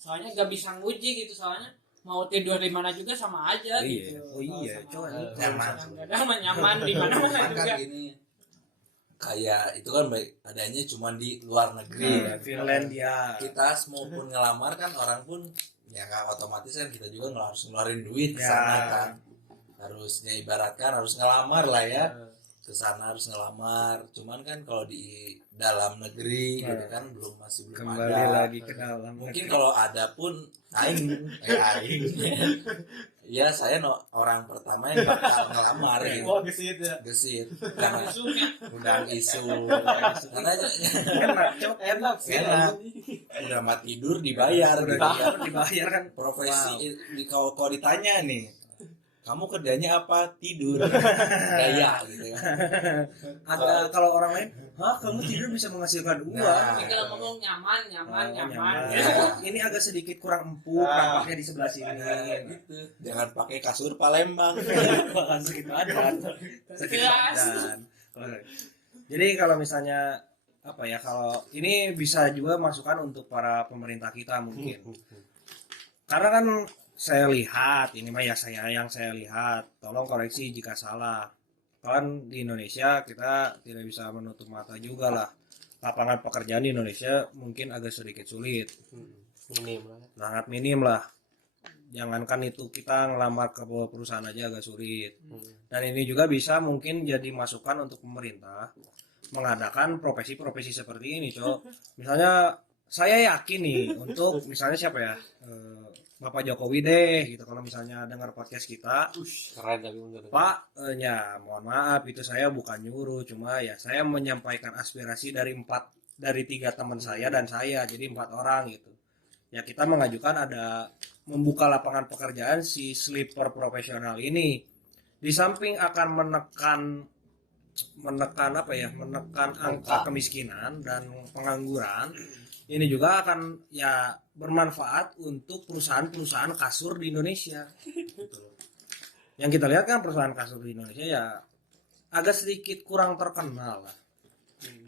soalnya nggak bisa nguji gitu, soalnya mau tidur di mana juga sama aja gitu. Oh iya, coba Nyaman. Gadang mah nyaman di mana mana Kan juga. gini, kayak itu kan adanya cuma di luar negeri. Finlandia. Kita maupun ngelamar kan orang pun ya nggak otomatis kan kita juga harus ngeluarin duit ke Ya. sana kan. Harusnya ibaratkan harus ngelamar lah ya. Ke sana harus ngelamar. Cuman kan kalau di dalam negeri gitu kan masih belum Kembali ada. lagi ke dalam. Mungkin kalau ada pun aing. Ya saya orang pertama yang bakal ngelamar gitu. Oh gesit ya. Gesit karena undang isu karena enak sih. enak udah mati tidur dibayar gitu ya. Dibayar kan Profesi kalau ditanya nih, kamu kerjanya apa? Tidur. Gaya gitu ya. agak kalau orang lain, kamu tidur bisa menghasilkan uang. Nah. Tinggal ngomong nyaman. Nyaman. Ya. Ini agak sedikit kurang empuk nampaknya di sebelah sini. Gitu. Jangan pakai kasur Palembang. Sakit badan. Sakit badan. Jadi kalau misalnya apa ya, kalau ini bisa juga masukan untuk para pemerintah kita mungkin. Karena kan saya lihat, ini mah ya yang saya lihat, tolong koreksi jika salah. Kan di Indonesia kita tidak bisa menutup mata juga lah. Lapangan pekerjaan di Indonesia mungkin agak sedikit sulit. Minim lah. Sangat minim lah. Jangankan itu, kita ngelamar ke perusahaan aja agak sulit. Dan ini juga bisa mungkin jadi masukan untuk pemerintah mengadakan profesi-profesi seperti ini, Cok. Misalnya saya yakin nih untuk misalnya siapa ya? Bapak Jokowi deh gitu, kalau misalnya dengar podcast kita, Keren tapi bener. Pak, ya mohon maaf itu saya bukan nyuruh, cuma ya saya menyampaikan aspirasi dari 3 teman saya dan saya, jadi 4 orang gitu. Ya kita mengajukan ada membuka lapangan pekerjaan si sleeper profesional ini. Di samping akan menekan menekan apa ya, menekan angka kemiskinan dan pengangguran. Ini juga akan ya bermanfaat untuk perusahaan-perusahaan kasur di Indonesia. Gitu. Yang kita lihat kan perusahaan kasur di Indonesia ya agak sedikit kurang terkenal lah.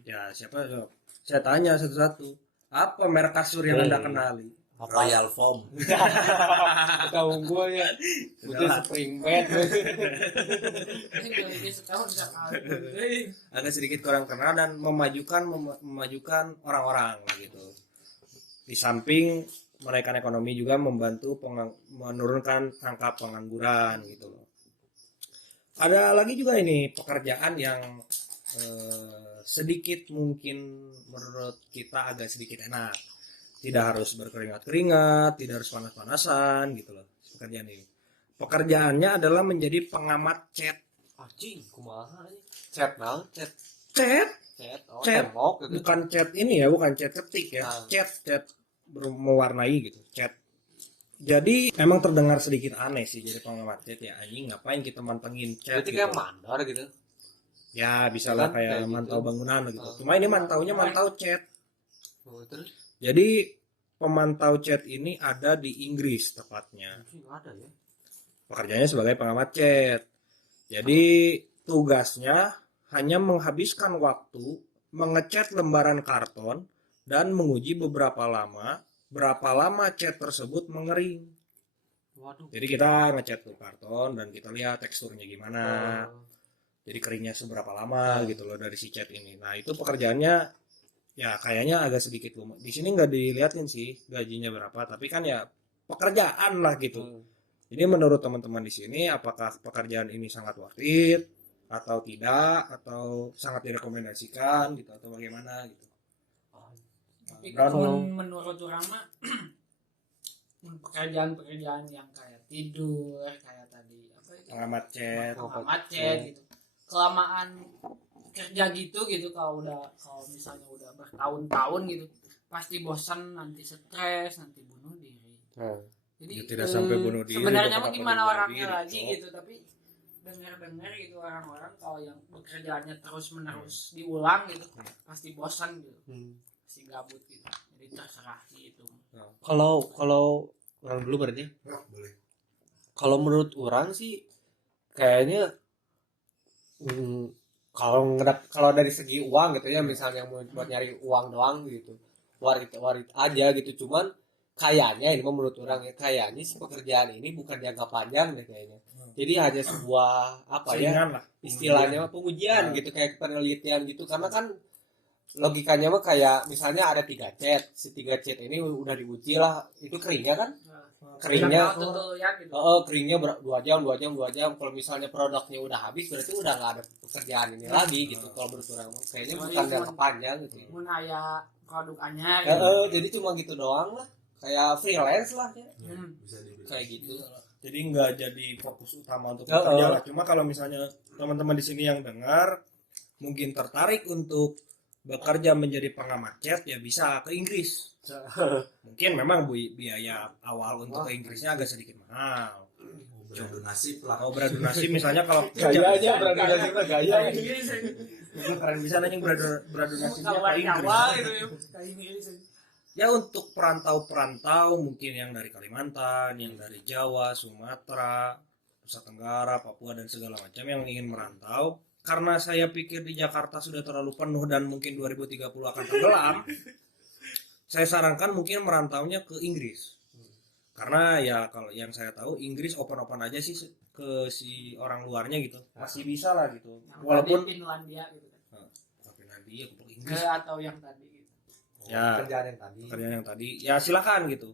Ya siapa ya? Saya tanya satu-satu, apa merek kasur yang Anda kenali? Royal Foam. Kita unggul ya. Itu spring bed. Ini lebih setahun sekali. Agak sedikit kurang kenal dan memajukan orang-orang gitu. Di samping menaikkan ekonomi juga membantu menurunkan angka pengangguran gitu loh. Ada lagi juga ini pekerjaan yang sedikit mungkin menurut kita agak sedikit enak. Tidak harus berkeringat-keringat, tidak harus panas-panasan gitu loh pekerjaan ini. Pekerjaannya adalah menjadi pengamat chat. Anjing, kumaha nih? Chat naon? Chat. Chat, Oh, Chat. tembok gitu. bukan chat ini ya, bukan chat ketik ya. Ah. Chat mewarnai gitu, chat. Jadi emang terdengar sedikit aneh sih jadi pengamat chat ya, anjing ngapain kita mantengin chat Berarti gitu. kayak mandor gitu. Ya bisa lah Kan kayak kayak gitu. mantau bangunan gitu. Ah. Cuma ini mantaunya mantau chat. Oh, terus Jadi pemantau chat ini ada di Inggris tepatnya. anjing ada ya. Pekerjaannya sebagai pengamat chat. Jadi tugasnya hanya menghabiskan waktu mengecat lembaran karton dan menguji berapa lama chat tersebut mengering. Waduh. Jadi kita ngecat tuh karton dan kita lihat teksturnya gimana. Oh. Jadi keringnya seberapa lama gitu loh dari si chat ini. Nah itu pekerjaannya ya kayaknya agak sedikit lumayan. Di sini nggak dilihatin sih gajinya berapa, tapi kan ya pekerjaan lah gitu. Jadi menurut teman-teman di sini apakah pekerjaan ini sangat worth it atau tidak atau sangat direkomendasikan gitu atau bagaimana gitu. Tapi Dan kalau menurut orang mah pekerjaan-pekerjaan yang kayak tidur, kayak tadi apa itu? pengamat chat, Pengamat chat gitu. Kelamaan kerja gitu kalau misalnya udah bertahun-tahun gitu pasti bosan, nanti stres, nanti bunuh diri. Jadi Ya, tidak sampai bunuh diri, sebenarnya mah beberapa gimana bunuh orangnya diri, lagi Cok. gitu, tapi dengar-dengar gitu orang-orang kalau yang bekerjaannya terus-menerus diulang gitu pasti bosan gitu, pasti gabut gitu. Jadi terserah sih itu. Kalau orang dulu berarti. Boleh. Kalau menurut orang sih kayaknya kalau dari segi uang gitu ya, misalnya buat nyari uang doang gitu, warit aja gitu. Cuman kayaknya ini menurut orang ya, kayaknya si pekerjaan ini bukan jangka panjang deh kayaknya. Jadi hanya sebuah apa ya Saingan lah. istilahnya mah pengujian gitu, kayak penelitian gitu. Karena kan logikanya mah kayak misalnya ada 3 chat, si 3 chat ini udah diuji lah, itu keringnya kan, keringnya Gitu. keringnya 2 jam. Kalau misalnya produknya udah habis berarti udah nggak ada pekerjaan ini lagi gitu. Kalau menurut orang kayaknya bukan jangka panjang gitu. Mun aya produk anyar gitu. Jadi cuma gitu doang lah, kayak freelance lah ya. Bisa dibilang. Kayak gitu. Jadi nggak jadi fokus utama untuk Oh, bekerja oh. lah. Cuma kalau misalnya teman-teman di sini yang dengar mungkin tertarik untuk bekerja menjadi pengamat chat ya bisa ke Inggris. Mungkin memang biaya awal untuk ke Inggrisnya agak sedikit mahal. Beradu nasib lah. Mau beradu nasib misalnya kalau Gayanya berarti gaya. Itu keren bisa nanya beradu nasibnya Kalau ke dari Inggris. awal gitu ya. Kayak Inggris. Ya untuk perantau-perantau mungkin yang dari Kalimantan, yang dari Jawa, Sumatera, Nusa Tenggara, Papua dan segala macam yang ingin merantau. Karena saya pikir di Jakarta sudah terlalu penuh dan mungkin 2030 akan tenggelam. Saya sarankan mungkin merantaunya ke Inggris. Karena ya kalau yang saya tahu Inggris open-open aja sih ke si orang luarnya gitu. Masih bisa lah gitu. Yang Walaupun tadi Finlandia gitu kan. tapi nanti ya ke Inggris. Atau yang tadi gitu. Ya. Pekerjaan yang tadi. Pekerjaan yang tadi ya silakan gitu.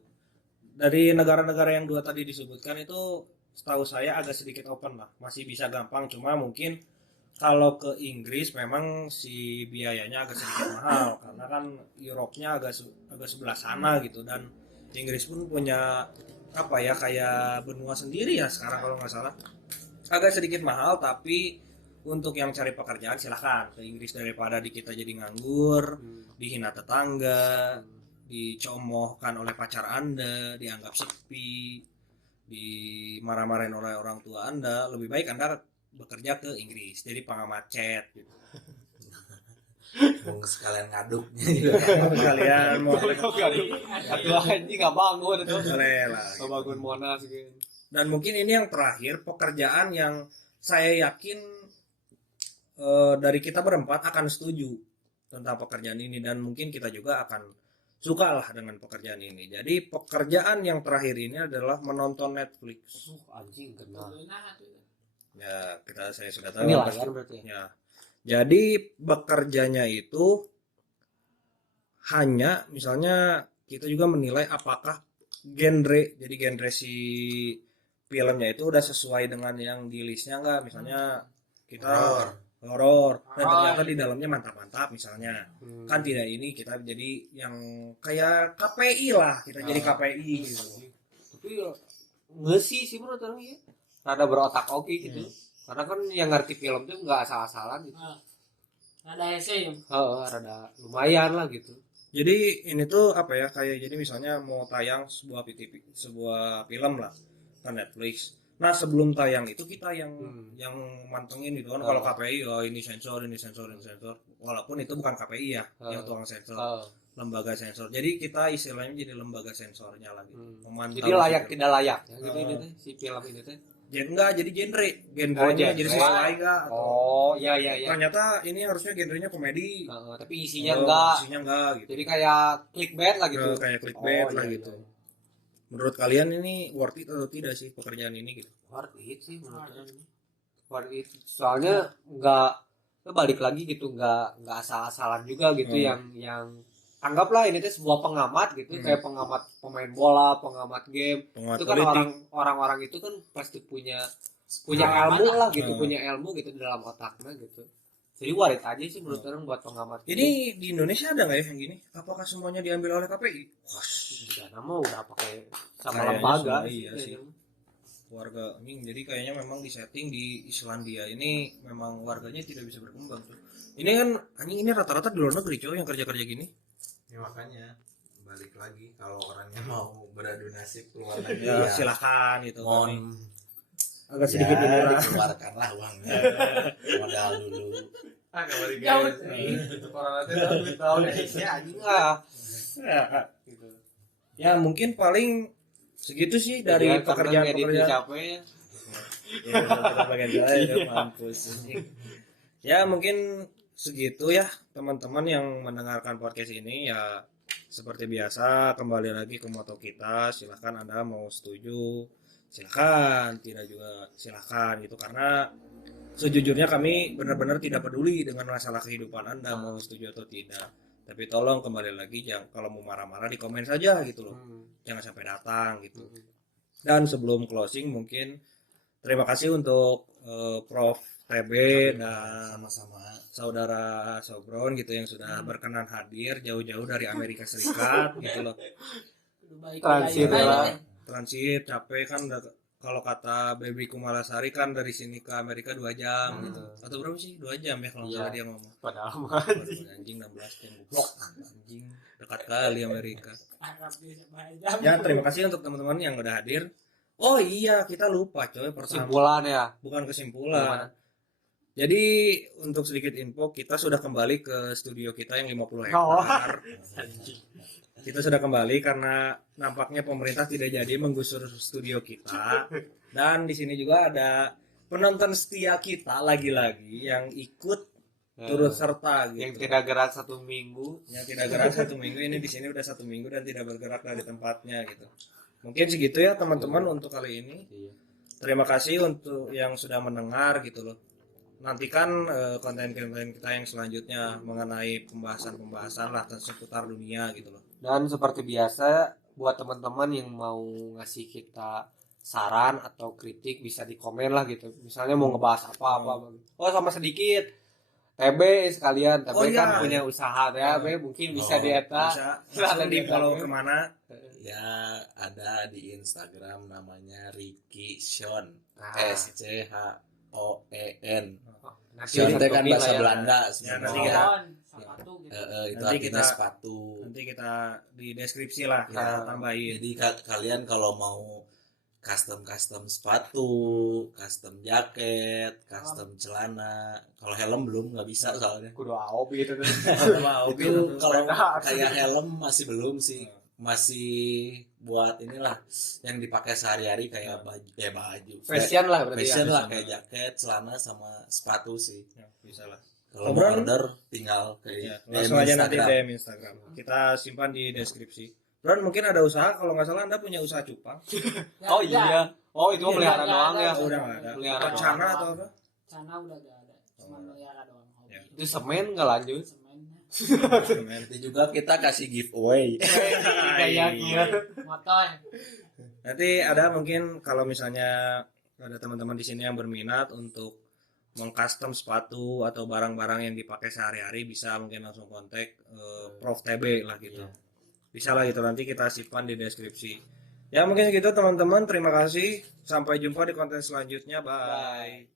Dari negara-negara yang 2 tadi disebutkan itu setahu saya agak sedikit open lah, masih bisa gampang. Cuma mungkin kalau ke Inggris memang si biayanya agak sedikit mahal karena kan Eropa-nya agak sebelah sana gitu, dan Inggris pun punya apa ya kayak benua sendiri ya sekarang kalau nggak salah, agak sedikit mahal. Tapi untuk yang cari pekerjaan silahkan ke Inggris daripada di kita jadi nganggur, dihina tetangga, dicomohkan oleh pacar Anda, dianggap sepi, dimarah-marahin oleh orang tua Anda. Lebih baik Anda bekerja ke Inggris jadi pengamat chat gitu. Mau sekalian ngaduknya juga. Kalian mau Aduh anjing nggak bangun itu. boleh lah. Nggak bangun Monas gitu. Dan mungkin ini yang terakhir pekerjaan yang saya yakin dari kita berempat akan setuju tentang pekerjaan ini dan mungkin kita juga akan suka lah dengan pekerjaan ini. Jadi pekerjaan yang terakhir ini adalah menonton Netflix. Anjing kena. Ya saya sudah tahu. Ini pasti. layar berarti ya. Ya. Jadi bekerjanya itu hanya misalnya kita juga menilai apakah genre si filmnya itu udah sesuai dengan yang di listnya enggak, misalnya kita horor dan ternyata di dalamnya mantap-mantap misalnya. Kan tidak, ini kita jadi yang kayak KPI lah, kita jadi KPI gitu. Tapi nggak sih menurut orang ya. Rada berotak oke gitu. Karena kan yang ngerti film tuh nggak asal-asalan gitu. Ada essay. Rada lumayan lah gitu. Jadi ini tuh apa ya, kayak jadi misalnya mau tayang sebuah film lah ke Netflix. Nah sebelum tayang itu kita yang mantengin gitu kan. Kalau KPI ini sensor. Walaupun itu bukan KPI ya, yang tukang sensor, lembaga sensor. Jadi kita istilahnya jadi lembaga sensornya lah gitu. Jadi layak tidak layak ya, gitu ini teh si film ini teh. Enggak, jadi genrenya jadi sesuai enggak? Iya. Ternyata ini harusnya genrenya komedi. Tapi isinya enggak. Isinya enggak gitu. Jadi kayak clickbait lah gitu. Kayak clickbait lah gitu. Menurut kalian ini worth it atau tidak sih pekerjaan ini gitu? Worth it sih menurut orang. Worth it. Soalnya enggak balik lagi gitu, enggak asal-asalan juga gitu yang anggaplah ini tuh sebuah pengamat gitu, kayak pengamat pemain bola, pengamat game. Itu kan orang-orang itu kan pasti punya ilmu lah gitu, punya ilmu gitu di dalam otaknya gitu. Jadi warit aja sih menurut orang buat pengamat. Ini di Indonesia ada nggak ya yang gini? Apakah semuanya diambil oleh KPI? Udah nama udah pakai sama lembaga. Iya sih. Warga ini jadi kayaknya memang disetting di Islandia ini memang warganya tidak bisa berkembang tuh. Ini kan ini rata-rata di luar negeri coy yang kerja-kerja gini. Ya makanya balik lagi kalau orangnya mau beradu nasib keluar negeri Ya silakan gitu. Mohon Agak sedikit dimurah. dikeluarkanlah uangnya modal dulu. Kembali guys. Itu corona itu duit tahun Indonesia anjing lah. Gitu. Ya mungkin paling segitu sih dari pekerjaan-pekerjaan. Capek ya. Ya, kita bagian saya mampus. Ya mungkin segitu ya teman-teman yang mendengarkan podcast ini. Ya seperti biasa kembali lagi ke moto kita, silahkan Anda mau setuju silahkan, tidak juga silahkan gitu, karena sejujurnya kami benar-benar tidak peduli dengan masalah kehidupan Anda mau setuju atau tidak, tapi tolong kembali lagi jangan, kalau mau marah-marah di komen saja gitu loh, jangan sampai datang gitu. Dan sebelum closing mungkin terima kasih untuk Prof. TB dan Sama-sama saudara Sobron gitu yang sudah berkenan hadir jauh-jauh dari Amerika Serikat gitu loh. Transit capek kan, kalau kata Baby Kumalasari kan dari sini ke Amerika 2 jam gitu. Atau berapa sih? 2 jam ya kalau salah dia ngomong. Padahal Anjing 16 jam goblok. Anjing dekat kali Amerika. Ya terima kasih untuk teman-teman yang udah hadir. Oh iya, kita lupa coy, kesimpulan ya. Bukan kesimpulan. Jadi untuk sedikit info, kita sudah kembali ke studio kita yang 50 hektar. Kita sudah kembali karena nampaknya pemerintah tidak jadi menggusur studio kita. Dan di sini juga ada penonton setia kita lagi-lagi yang ikut turut serta gitu. Yang tidak gerak 1 minggu. Yang tidak gerak 1 minggu, ini di sini udah 1 minggu dan tidak bergerak dari tempatnya gitu. Mungkin segitu ya teman-teman untuk kali ini. Terima kasih untuk yang sudah mendengar gitu loh. Nantikan konten-konten kita yang selanjutnya mengenai pembahasan-pembahasan lah seputar dunia gitu loh. Dan seperti biasa buat teman-teman yang mau ngasih kita saran atau kritik bisa di komen lah gitu. Misalnya mau ngebahas apa. Oh sama sedikit TB sekalian, TB kan punya usaha ya, mungkin bisa dieta. Silahkan di follow kemana? ya, ada di Instagram namanya Ricky Sean, SCHOEN. Sean itu kan bahasa Belanda sebenarnya. Itu artinya sepatu. Nanti kita di deskripsi lah kita tambahin. Jadi kalian kalau mau custom sepatu, custom jaket, custom celana. Kalau helm belum, nggak bisa soalnya. Kudu AOB itu kan. Itu kalau kayak helm masih belum sih, masih buat inilah yang dipakai sehari-hari kayak baju Fashion lah berarti fashion ya. lah, kayak jaket, celana sama sepatu sih. Ya, bisa lah. Kalau Obrolan? mau order tinggal ke Ya, DM langsung aja nanti Instagram. DM Instagram. Kita simpan di deskripsi. Bro, mungkin ada usaha, kalau nggak salah Anda punya usaha cupang. Ya, Oh ya. iya. Oh itu mah pelihara Iya, doang ada. ya. Oh, udah nggak ada. Pelihara Apa doang. cana atau apa? Sana udah gak ada, cuma melihara doang hobi. Ya. Itu semen nggak lanjut. Semennya Nanti juga kita kasih giveaway. Kayak gitu. motor. Nanti ada mungkin kalau misalnya ada teman-teman di sini yang berminat untuk mengcustom sepatu atau barang-barang yang dipakai sehari-hari, bisa mungkin langsung kontak Prof TB lah gitu. Iya. Bisa lah gitu, nanti kita simpan di deskripsi. Ya mungkin segitu teman-teman, terima kasih. Sampai jumpa di konten selanjutnya. Bye.